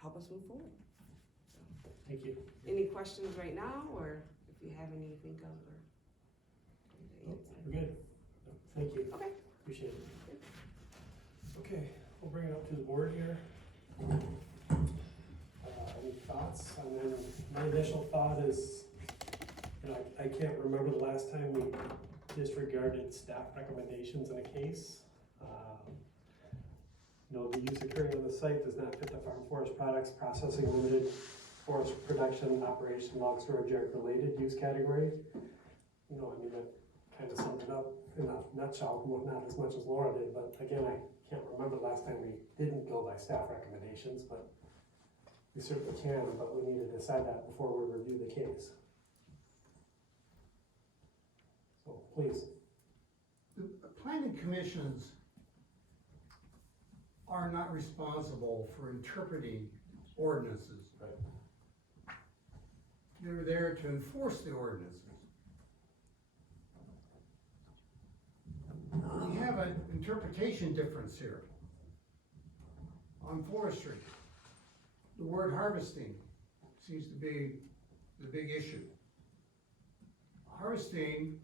help us move forward. Thank you. Any questions right now, or if you have any you think of, or? We're good. Thank you. Okay. Appreciate it. Okay, we'll bring it up to the board here. Any thoughts? And then my initial thought is, you know, I can't remember the last time we disregarded staff recommendations in a case. You know, the use occurring on the site does not fit the farm forest products processing limited forest production operation log storage yard related use category. You know, I mean, that kind of summed it up in a nutshell, not as much as Laura did, but again, I can't remember the last time we didn't go by staff recommendations, but we certainly can, but we need to decide that before we review the case. So, please. The planning commissions are not responsible for interpreting ordinances. Right. They're there to enforce the ordinances. We have an interpretation difference here on forestry. The word harvesting seems to be the big issue. Harvesting,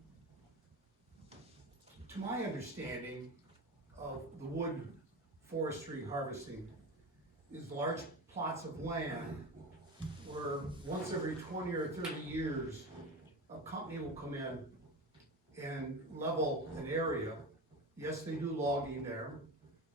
to my understanding of the wood forestry harvesting, is large plots of land where once every 20 or 30 years, a company will come in and level an area. Yes, they do logging there.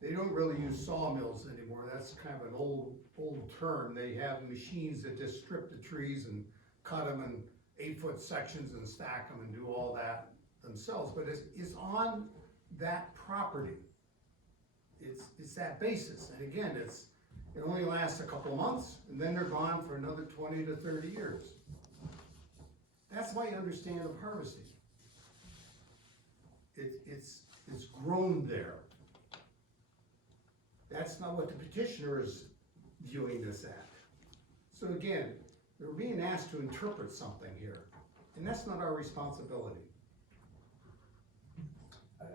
They don't really use sawmills anymore. That's kind of an old term. They have machines that just strip the trees and cut them in 8-foot sections and stack them and do all that themselves. But it's on that property. It's that basis. And again, it only lasts a couple of months and then they're gone for another 20 to 30 years. That's my understanding of harvesting. It's grown there. That's not what the petitioner is viewing this at. So again, we're being asked to interpret something here, and that's not our responsibility.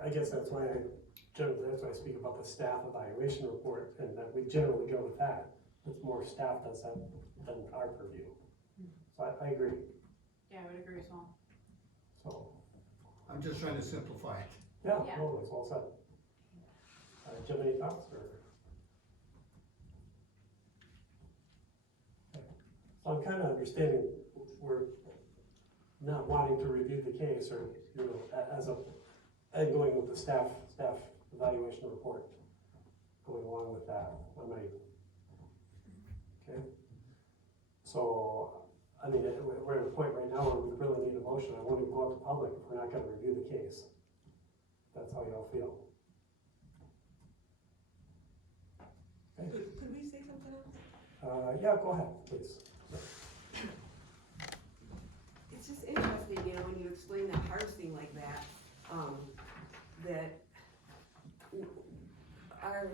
I guess that's why I speak about the staff evaluation report, and that we generally go with that. It's more staff does that than our purview. So I agree. Yeah, I would agree as well. So, I'm just trying to simplify it. yeah, Yeah. no, it's well said. Do you have any thoughts, or? Okay. So I'm kind of understanding we're not wanting to review the case, or, you know, and going with the staff evaluation report, going along with that. Okay. So, I mean, we're at a point right now where we really need a motion. I won't even go out to public if we're not going to review the case. That's how y'all feel. Okay. Could we say something else? Yeah, go ahead, please. It's just interesting, you know, when you explain that harvesting like that, that our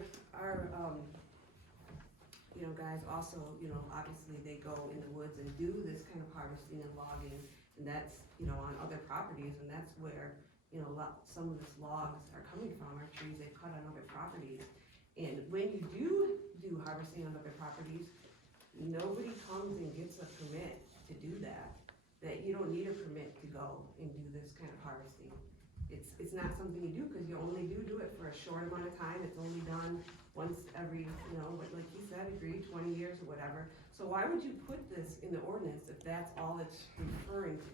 you know, guys also, you know, obviously they go in the woods and do this kind of harvesting and logging, and that's, you know, on other properties, and that's where, you know, some of this logs are coming from, are trees they cut on other properties. And when you do harvesting on other properties, nobody comes and gets a permit to do that. That you don't need a permit to go and do this kind of harvesting. It's not something you do because you only do it for a short amount of time. It's only done once every, you know, like he said, agreed, 20 years or whatever. So why would you put this in the ordinance if that's all it's referring to,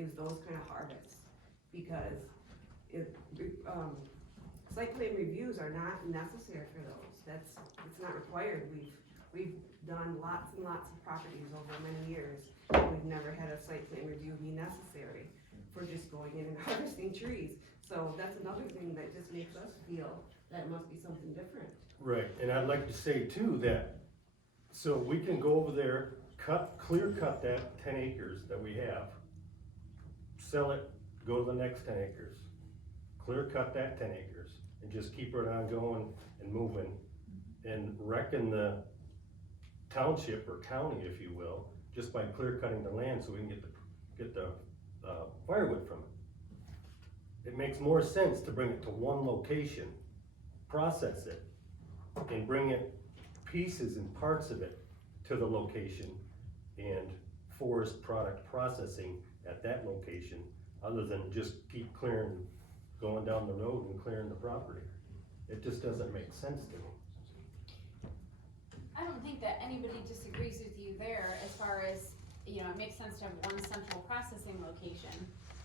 is those kind of harvests? Because site plan reviews are not necessary for those. It's not required. We've done lots and lots of properties over many years. We've never had a site plan review be necessary for just going in and harvesting trees. So that's another thing that just makes us feel that it must be something different. Right, and I'd like to say too that, so we can go over there, clear cut that 10 acres that we have, sell it, go to the next 10 acres, clear cut that 10 acres, and just keep it on going and moving, and reckon the township or county, if you will, just by clear cutting the land so we can get the firewood from it. It makes more sense to bring it to one location, process it, and bring it, pieces and parts of it, to the location, and forest product processing at that location, other than just keep clearing, going down the road and clearing the property. It just doesn't make sense to me. I don't think that anybody disagrees with you there as far as, you know, it makes sense to have one central processing location,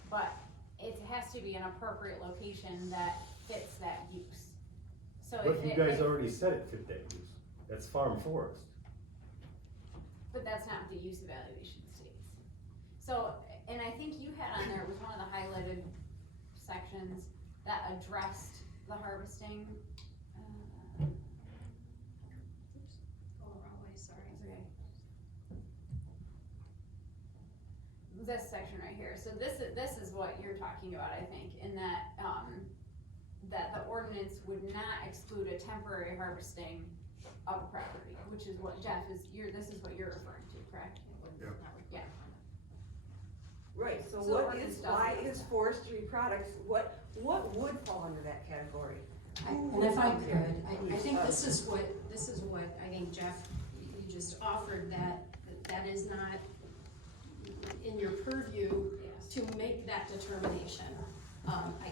but it has to be an appropriate location that fits that use. So But if you it- guys already said it fit that use. That's farm forest. But that's not what the use evaluation states. So, and I think you had on there, it was one of the highlighted sections that addressed the harvesting. Oops, going the wrong way, sorry. That's okay. This section right here, so this is what you're talking about, I think, in that, that the ordinance would not exclude a temporary harvesting of a property, which is what Jeff is, this is what you're referring to, correct? Yeah. Right, so So what ordinance is, doesn't why do is that. forestry products, what would fall under that category? And if I could, I think this is what I think Jeff, you just offered, that is not in your purview to make that determination. I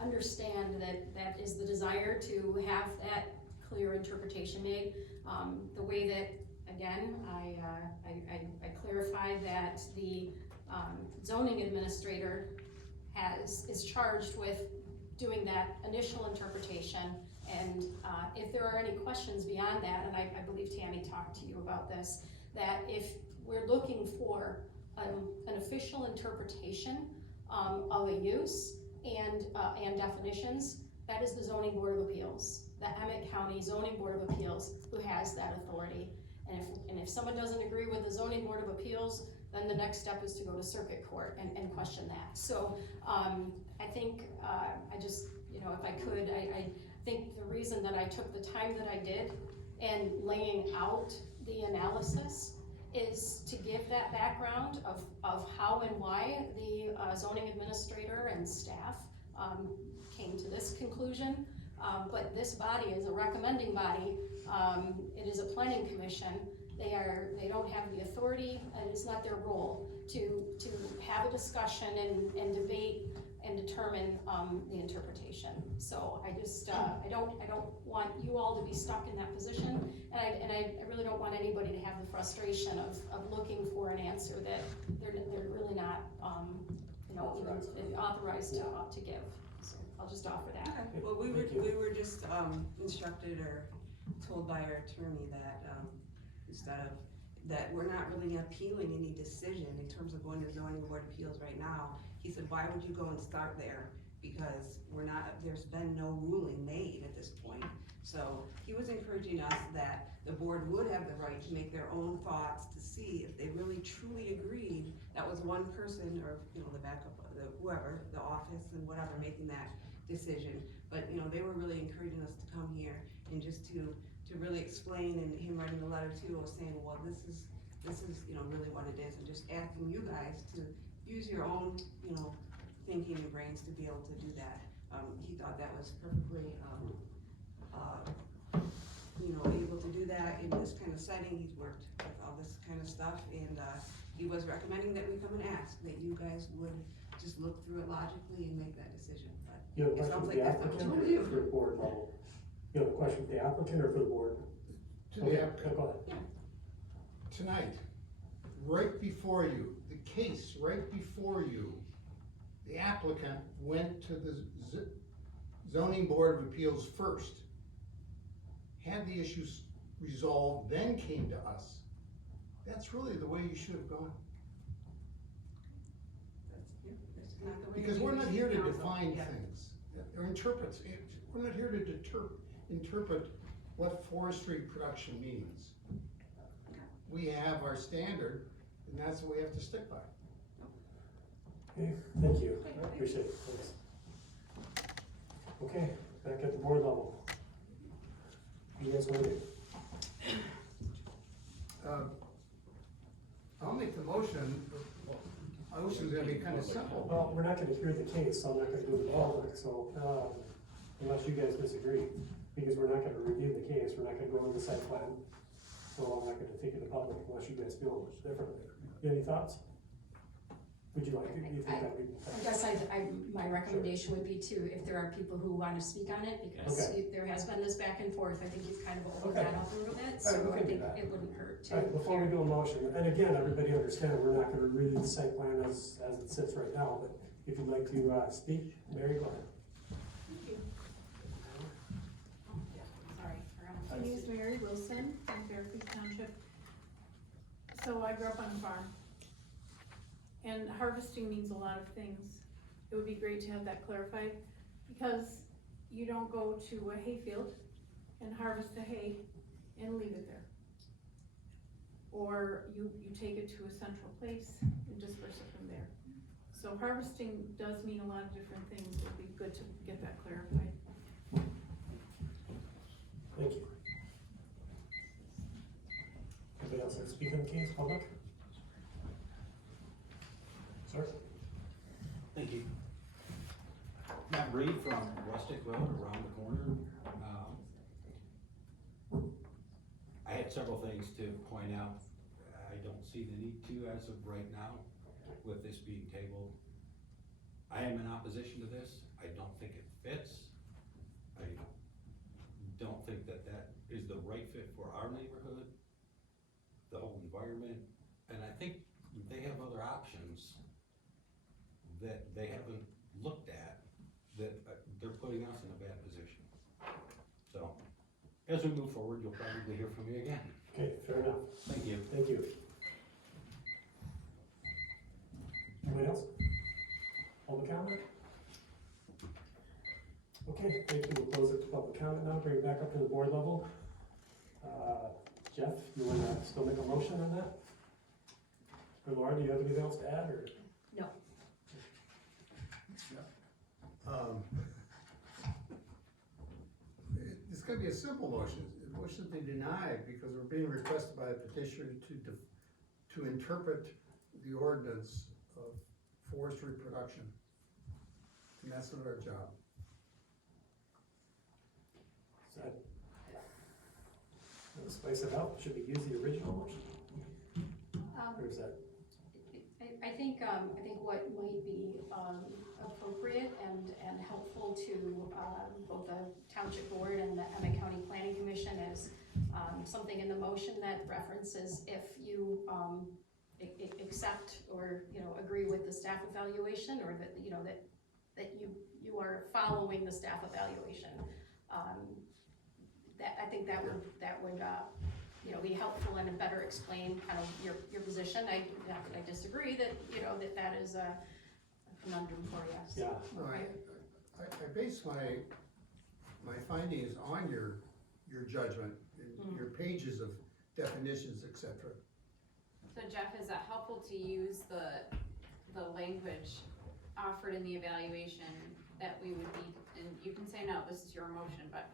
understand that is the desire to have that clear interpretation made. The way that, again, I clarified that the zoning administrator is charged with doing that initial interpretation, and if there are any questions beyond that, and I believe Tammy talked to you about this, that if we're looking for an official interpretation of a use and definitions, that is the Zoning Board of Appeals, the Emmett County Zoning Board of Appeals, who has that authority. And if someone doesn't agree with the Zoning Board of Appeals, then the next step is to go to circuit court and question that. So I think I just, you know, if I could, I think the reason that I took the time that I did and laying out the analysis is to give that background of how and why the zoning administrator and staff came to this conclusion. But this body is a recommending body. It is a planning commission. They don't have the authority, and it's not their role to have a discussion and debate and determine the interpretation. So I just I don't want you all to be stuck in that position, and I really don't want anybody to have the frustration of looking for an answer that they're really not you know, even authorized to give. So I'll just offer that. Okay, well, we were just, instructed or told by our attorney that, instead of, that we're not really appealing any decision in terms of going to zoning board of appeals right now. He said, why would you go and start there? Because there's been no ruling made at this point. So he was encouraging us that the board would have the right to make their own thoughts to see if they really truly agreed that was one person, or, you know, the backup, whoever, the office and whatever, making that decision. But, you know, they were really encouraging us to come here and just to really explain, and him writing the letter too, was saying, well, this is, you know, really what it is, and just asking you guys to use your own, you know, thinking and brains to be able to do that. He thought that was perfectly, you know, able to do that in this kind of setting. He's worked with all this kind of stuff, and he was recommending that we come and ask, that you guys would just look through it logically and make that decision. But You have a it question sounds for like the that's not what you applicant wanna or do. for the board level? You have a question for the applicant or for the board? To Okay, the applicant, go ahead. tonight, right before you, the case right before you, the applicant went to the zoning board of appeals first, had the issues resolved, then came to us. That's really the way you should have gone. That's not the way Because you we're not use here to counsel. define Yeah. things, or interpret, we're not here to interpret what forestry production means. We have our standard, and that's what we have to stick by. Okay, thank you, I appreciate it, thanks. Okay, back at the board level. What do you guys wanna do? I'll make the motion, I wish it was gonna be kinda simple. Well, we're not gonna hear the case, so I'm not gonna do the public, so, unless you guys disagree, because we're not gonna review the case, we're not gonna go over the site plan. So I'm not gonna take it to public unless you guys feel much differently. You have any thoughts? Would you like, do you think that would be? I guess my recommendation would be to, if there are people who want to speak on it, because there has been this back and forth, I think you've kind of opened that up a little bit, so we I can do think that. it wouldn't hurt to. All right, before we do a motion, and again, everybody understand, we're not gonna review the site plan as it sits right now, but if you'd like to, speak, Mary, go ahead. Sorry, My name is Mary Wilson from Fairfield Township. So I grew up on a farm. And harvesting means a lot of things. It would be great to have that clarified, because you don't go to a hayfield and harvest the hay and leave it there. Or you take it to a central place and disperse it from there. So harvesting does mean a lot of different things. It would be good to get that clarified. Thank you. Anybody else like to speak on the case, public? Sir? Thank you. Matt Reed from Rustic Road, around the corner. I had several things to point out. I don't see the need to as of right now with this being tabled. I am in opposition to this. I don't think it fits. I don't think that is the right fit for our neighborhood, the whole environment, and I think they have other options that they haven't looked at, that they're putting us in a bad position. So, as we move forward, you'll probably hear from me again. Okay, fair enough. Thank you. Thank you. Anybody else? Public comment? Okay, thank you. We'll close it to public comment now, bring it back up to the board level. Jeff, you wanna still make a motion on that? Or Laura, do you have anything else to add, or? No. It's gonna be a simple motion, a motion to deny, because we're being requested by a petitioner to interpret the ordinance of forestry production. And that's not our job. Is that? Let's spice it up. Should we use the original motion? Or is that? I think what might be, appropriate and helpful to, both the township board and the Emmett County Planning Commission is, something in the motion that references if you, accept or, agree with the staff evaluation, or that, that you are following the staff evaluation. That, I think that would, be helpful and better explain kind of your position. I disagree that, that is a conundrum for you. So, Yeah. No, I base my findings on your judgment, and your pages of definitions, et cetera. So Jeff, is it helpful to use the language offered in the evaluation that we would be, and you can say no, this is your motion, but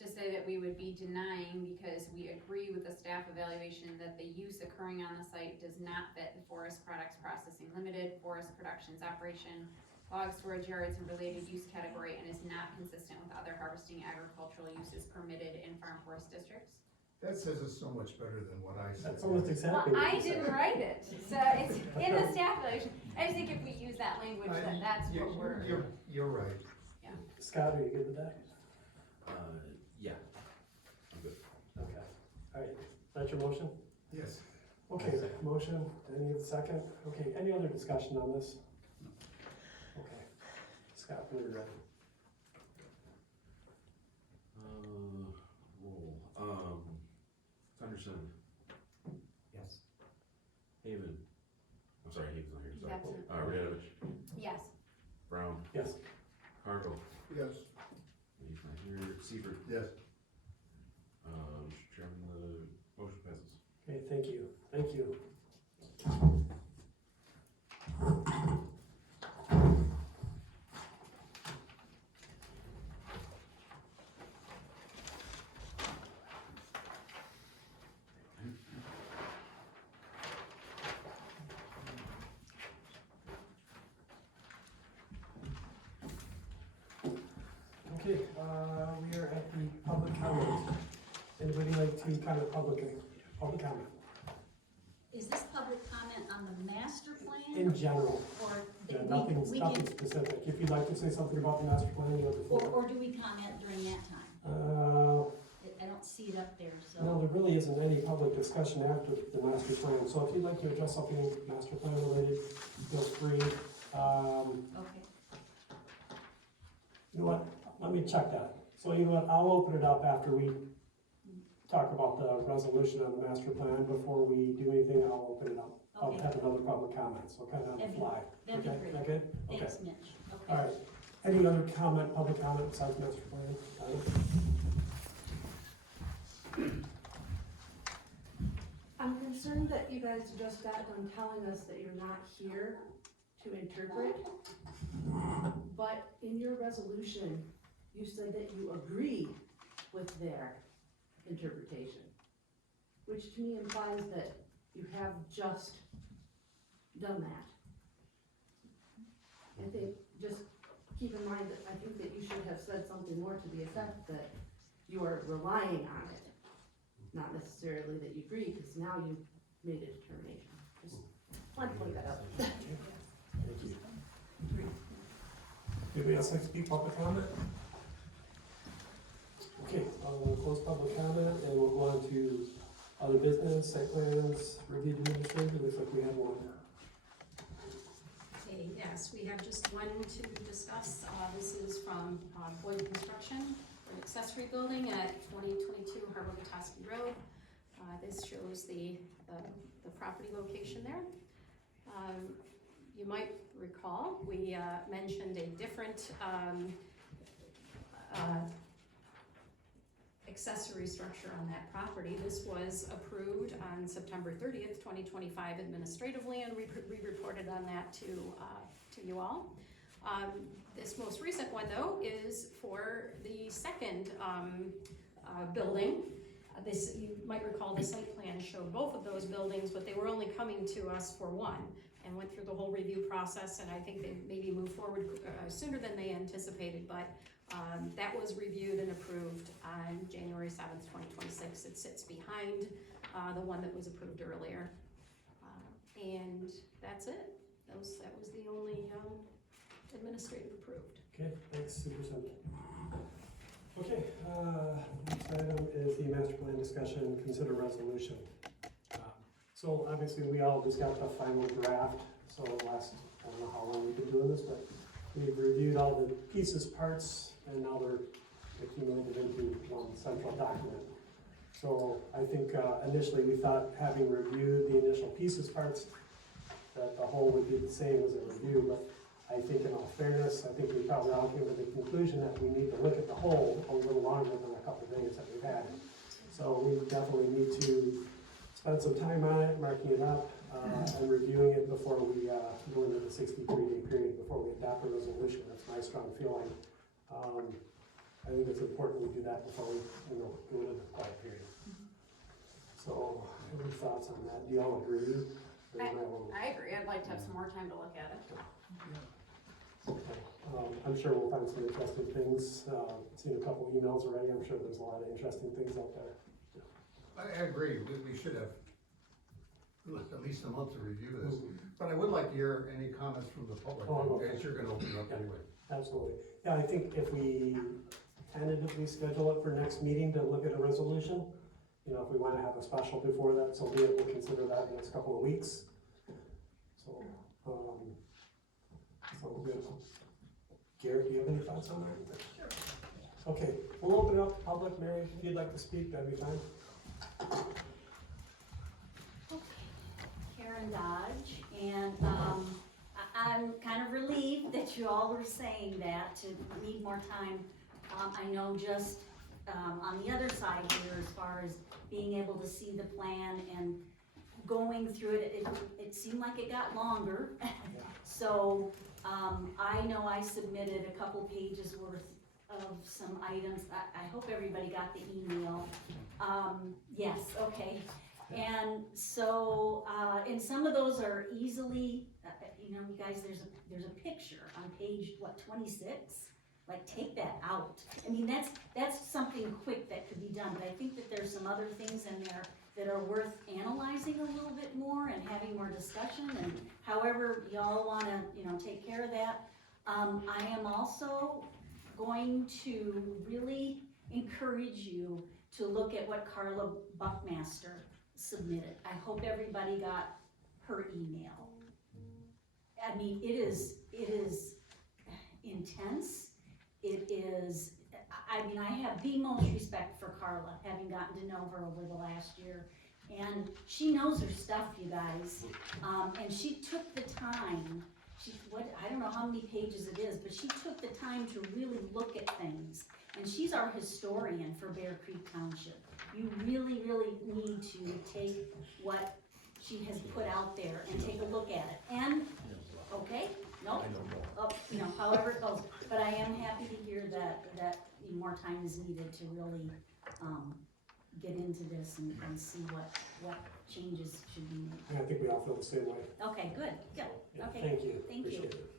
to say that we would be denying because we agree with the staff evaluation that the use occurring on the site does not fit the Forest Products Processing Limited, Forest Productions Operation, log storage yards and related use category, and is not consistent with other harvesting agricultural uses permitted in farm forest districts? That says it so much better than what I said. That's almost exactly Well, what I you said. didn't write it, so it's in the staff evaluation. I just think if we use that language, that's what we're. You're right. Scott, are you good with that? Yeah. I'm good. Okay. All right. That's your motion? Yes. Okay, motion, any second? Okay, any other discussion on this? Okay. Scott, when you're ready. Roll. Henderson, Yes. Haven. I'm sorry, Haven's not here, sorry. That's it. Radovich, Yes. Brown, Yes. Cargill, Yes. he's not here, Seaver. Yes. Mr. Chairman, the motion passes. Okay, thank you. Thank you. Okay, we are at the public comment. Anybody like to comment publicly? Public comment, Is this public comment on the master plan? in general, Or yeah, that nothing, we nothing can, specific. If you'd like to say something about the master plan, you have the floor. or do we comment during that time? I don't see it up there, No, so. there really isn't any public discussion after the master plan, so if you'd like to address something master plan related, feel free. Okay. You know what, let me check that. So you know what, I'll open it up after we talk about the resolution on the master plan. Before we do anything, I'll open it up. I'll Okay. have another public comment, so kind of on the That'd be- fly. that'd be Okay, great. that good? Okay, Thanks, Mitch. all Okay. right. Any other comment, public comment besides master plan? I'm concerned that you guys just got done telling us that you're not here to interpret. But in your resolution, you said that you agree with their interpretation, which to me implies that you have just done that. I think, just keep in mind that I think that you should have said something more to the effect that you are relying on it, not necessarily that you agree, because now you've made a determination. Just want to point that out. Thank you. Anybody else like to speak public comment? Okay, we'll close public comment and we'll go on to other business, site plans, review administrative. Looks like we have one. Okay, yes, we have just one to discuss. This is from Boyd Construction, an accessory building at 2022 Harbor Petoskey Road. This shows the property location there. You might recall, we mentioned a different accessory structure on that property. This was approved on September 30th, 2025 administratively, and we reported on that to you all. This most recent one, though, is for the second building. You might recall the site plan showed both of those buildings, but they were only coming to us for one, and went through the whole review process, and I think they maybe moved forward sooner than they anticipated, but that was reviewed and approved on January 7th, 2026. It sits behind the one that was approved earlier. And that's it. That was the only administrative approved. Okay, thanks, super simple. Okay, next item is the master plan discussion, consider resolution. So obviously, we all just got the final draft, so last, I don't know how long we've been doing this, but we've reviewed all the pieces, parts, and now they're accumulated into one central document. So I think initially we thought, having reviewed the initial pieces, parts, that the whole would be the same as a review, but I think in all fairness, I think we probably all came to the conclusion that we need to look at the whole a little longer than a couple of days that we've had. So we definitely need to spend some time on it, marking it up, and reviewing it before we go into the 63-day period before we adopt a resolution. That's my strong feeling. I think it's important we do that before we, go into the quiet period. So, any thoughts on that? Do y'all agree? I agree, I'd like to have some more time to look at it. Okay. I'm sure we'll find some interesting things. Seen a couple emails already. I'm sure there's a lot of interesting things out there. I agree, we should have at least a month to review this, but I would like to hear any comments from the public, as you're gonna open it up anyway. Absolutely. Yeah, I think if we tentatively schedule it for next meeting to look at a resolution, if we want to have a special before that, so we'll consider that in the next couple of weeks. So, sounds good. Garrett, do you have any thoughts on that? Sure. Okay, we'll open it up to public. Mary, if you'd like to speak, that'd be fine. Karen Dodge, and I'm kind of relieved that you all were saying that, to need more time. I know just on the other side here, as far as being able to see the plan and going through it, it seemed like it got longer. So I know I submitted a couple pages worth of some items. I hope everybody got the email. Yes, okay. And so, and some of those are easily, you guys, there's a picture on page, 26? like, take that out. I mean, that's something quick that could be done, but I think that there's some other things in there that are worth analyzing a little bit more and having more discussion, and however y'all wanna, take care of that. I am also going to really encourage you to look at what Carla Buckmaster submitted. I hope everybody got her email. I mean, it is intense. It is, I have the most respect for Carla, having gotten to know her over the last year. And she knows her stuff, you guys. And she took the time, I don't know how many pages it is, but she took the time to really look at things. And she's our historian for Bear Creek Township. You really, really need to take what she has put out there and take a look at it. And, okay, no, however it goes. But I am happy to hear that more time is needed to really, get into this and see what changes should be made. I think we all feel the same way. Okay, good, Yeah, okay. thank you. Thank you. Appreciate it.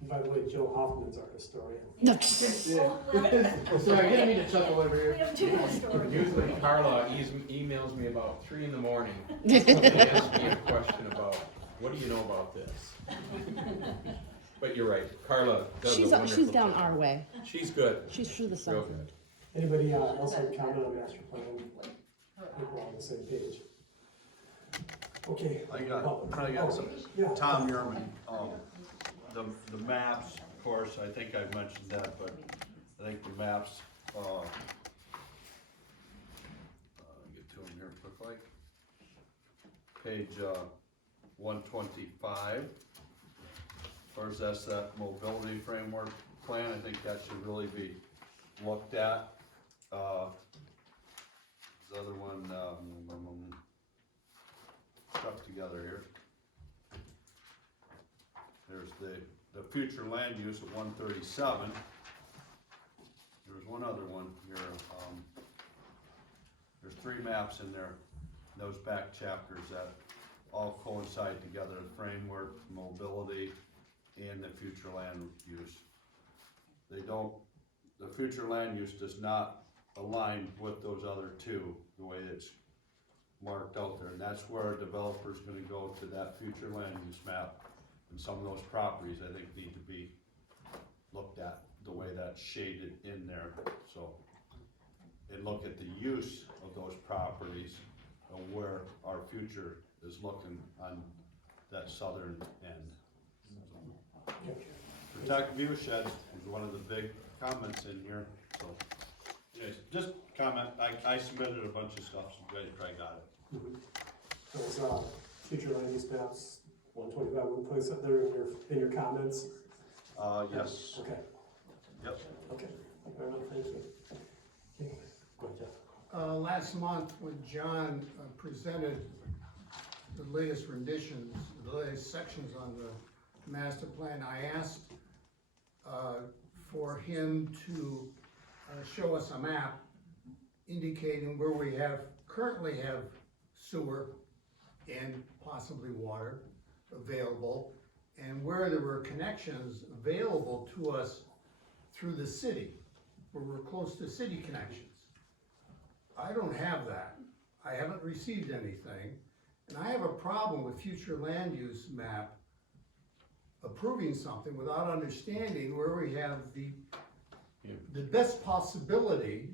And by the way, Joe Hoffman's our historian. Oh, well, Sorry, I didn't mean to chuckle over we here. have two more stories. Usually Carla emails me about 3 in the morning and asks me a question about, what do you know about this? But you're right, Carla does a wonderful She's down job. our way. She's good, She's through the real south. good. Anybody else have a comment on master plan? I think we're all on the same page. Okay. I got some, Yeah. Tom Yerman, the maps, of course, I think I mentioned that, but I think the maps, get to them here quickly. Page, 125. Of course, that's that mobility framework plan, I think that should really be looked at. This other one, stuck together here. There's the future land use of 137. There's one other one here, there's 3 maps in there, those back chapters that all coincide together, the framework, mobility, and the future land use. The future land use does not align with those other 2, the way it's marked out there, and that's where a developer's gonna go to that future land use map. And some of those properties, I think, need to be looked at the way that's shaded in there, so. And look at the use of those properties and where our future is looking on that southern end. Protect view sheds is one of the big comments in here, so. Anyways, just comment, I submitted a bunch of stuff, so you guys probably got it. Those, future land use maps, 125, we'll place up there in your comments. Yes. Okay, Yep. okay, fair enough, thank you. Okay, go ahead, Jeff. Last month, when John presented the latest renditions, the latest sections on the master plan, I asked for him to show us a map indicating where we currently have sewer and possibly water available, and where there were connections available to us through the city, where we're close to city connections. I don't have that. I haven't received anything, and I have a problem with future land use map approving something without understanding where we have the best possibility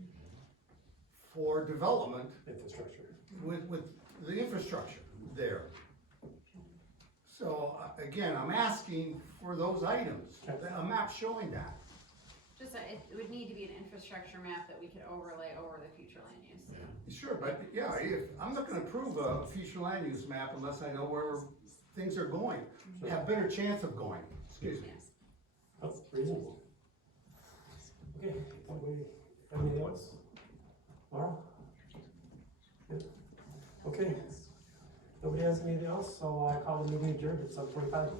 for development Infrastructure. with the infrastructure there. So, again, I'm asking for those items, a map showing that. Just, it would need to be an infrastructure map that we could overlay over the future land use. Sure, but yeah, I'm not gonna approve a future land use map unless I know where things are going, have better chance of going, excuse me. Yes. That's reasonable. Okay, anything else? Laura? Good. Okay. Nobody has anything else, so I'll call the meeting adjourned at 7:45.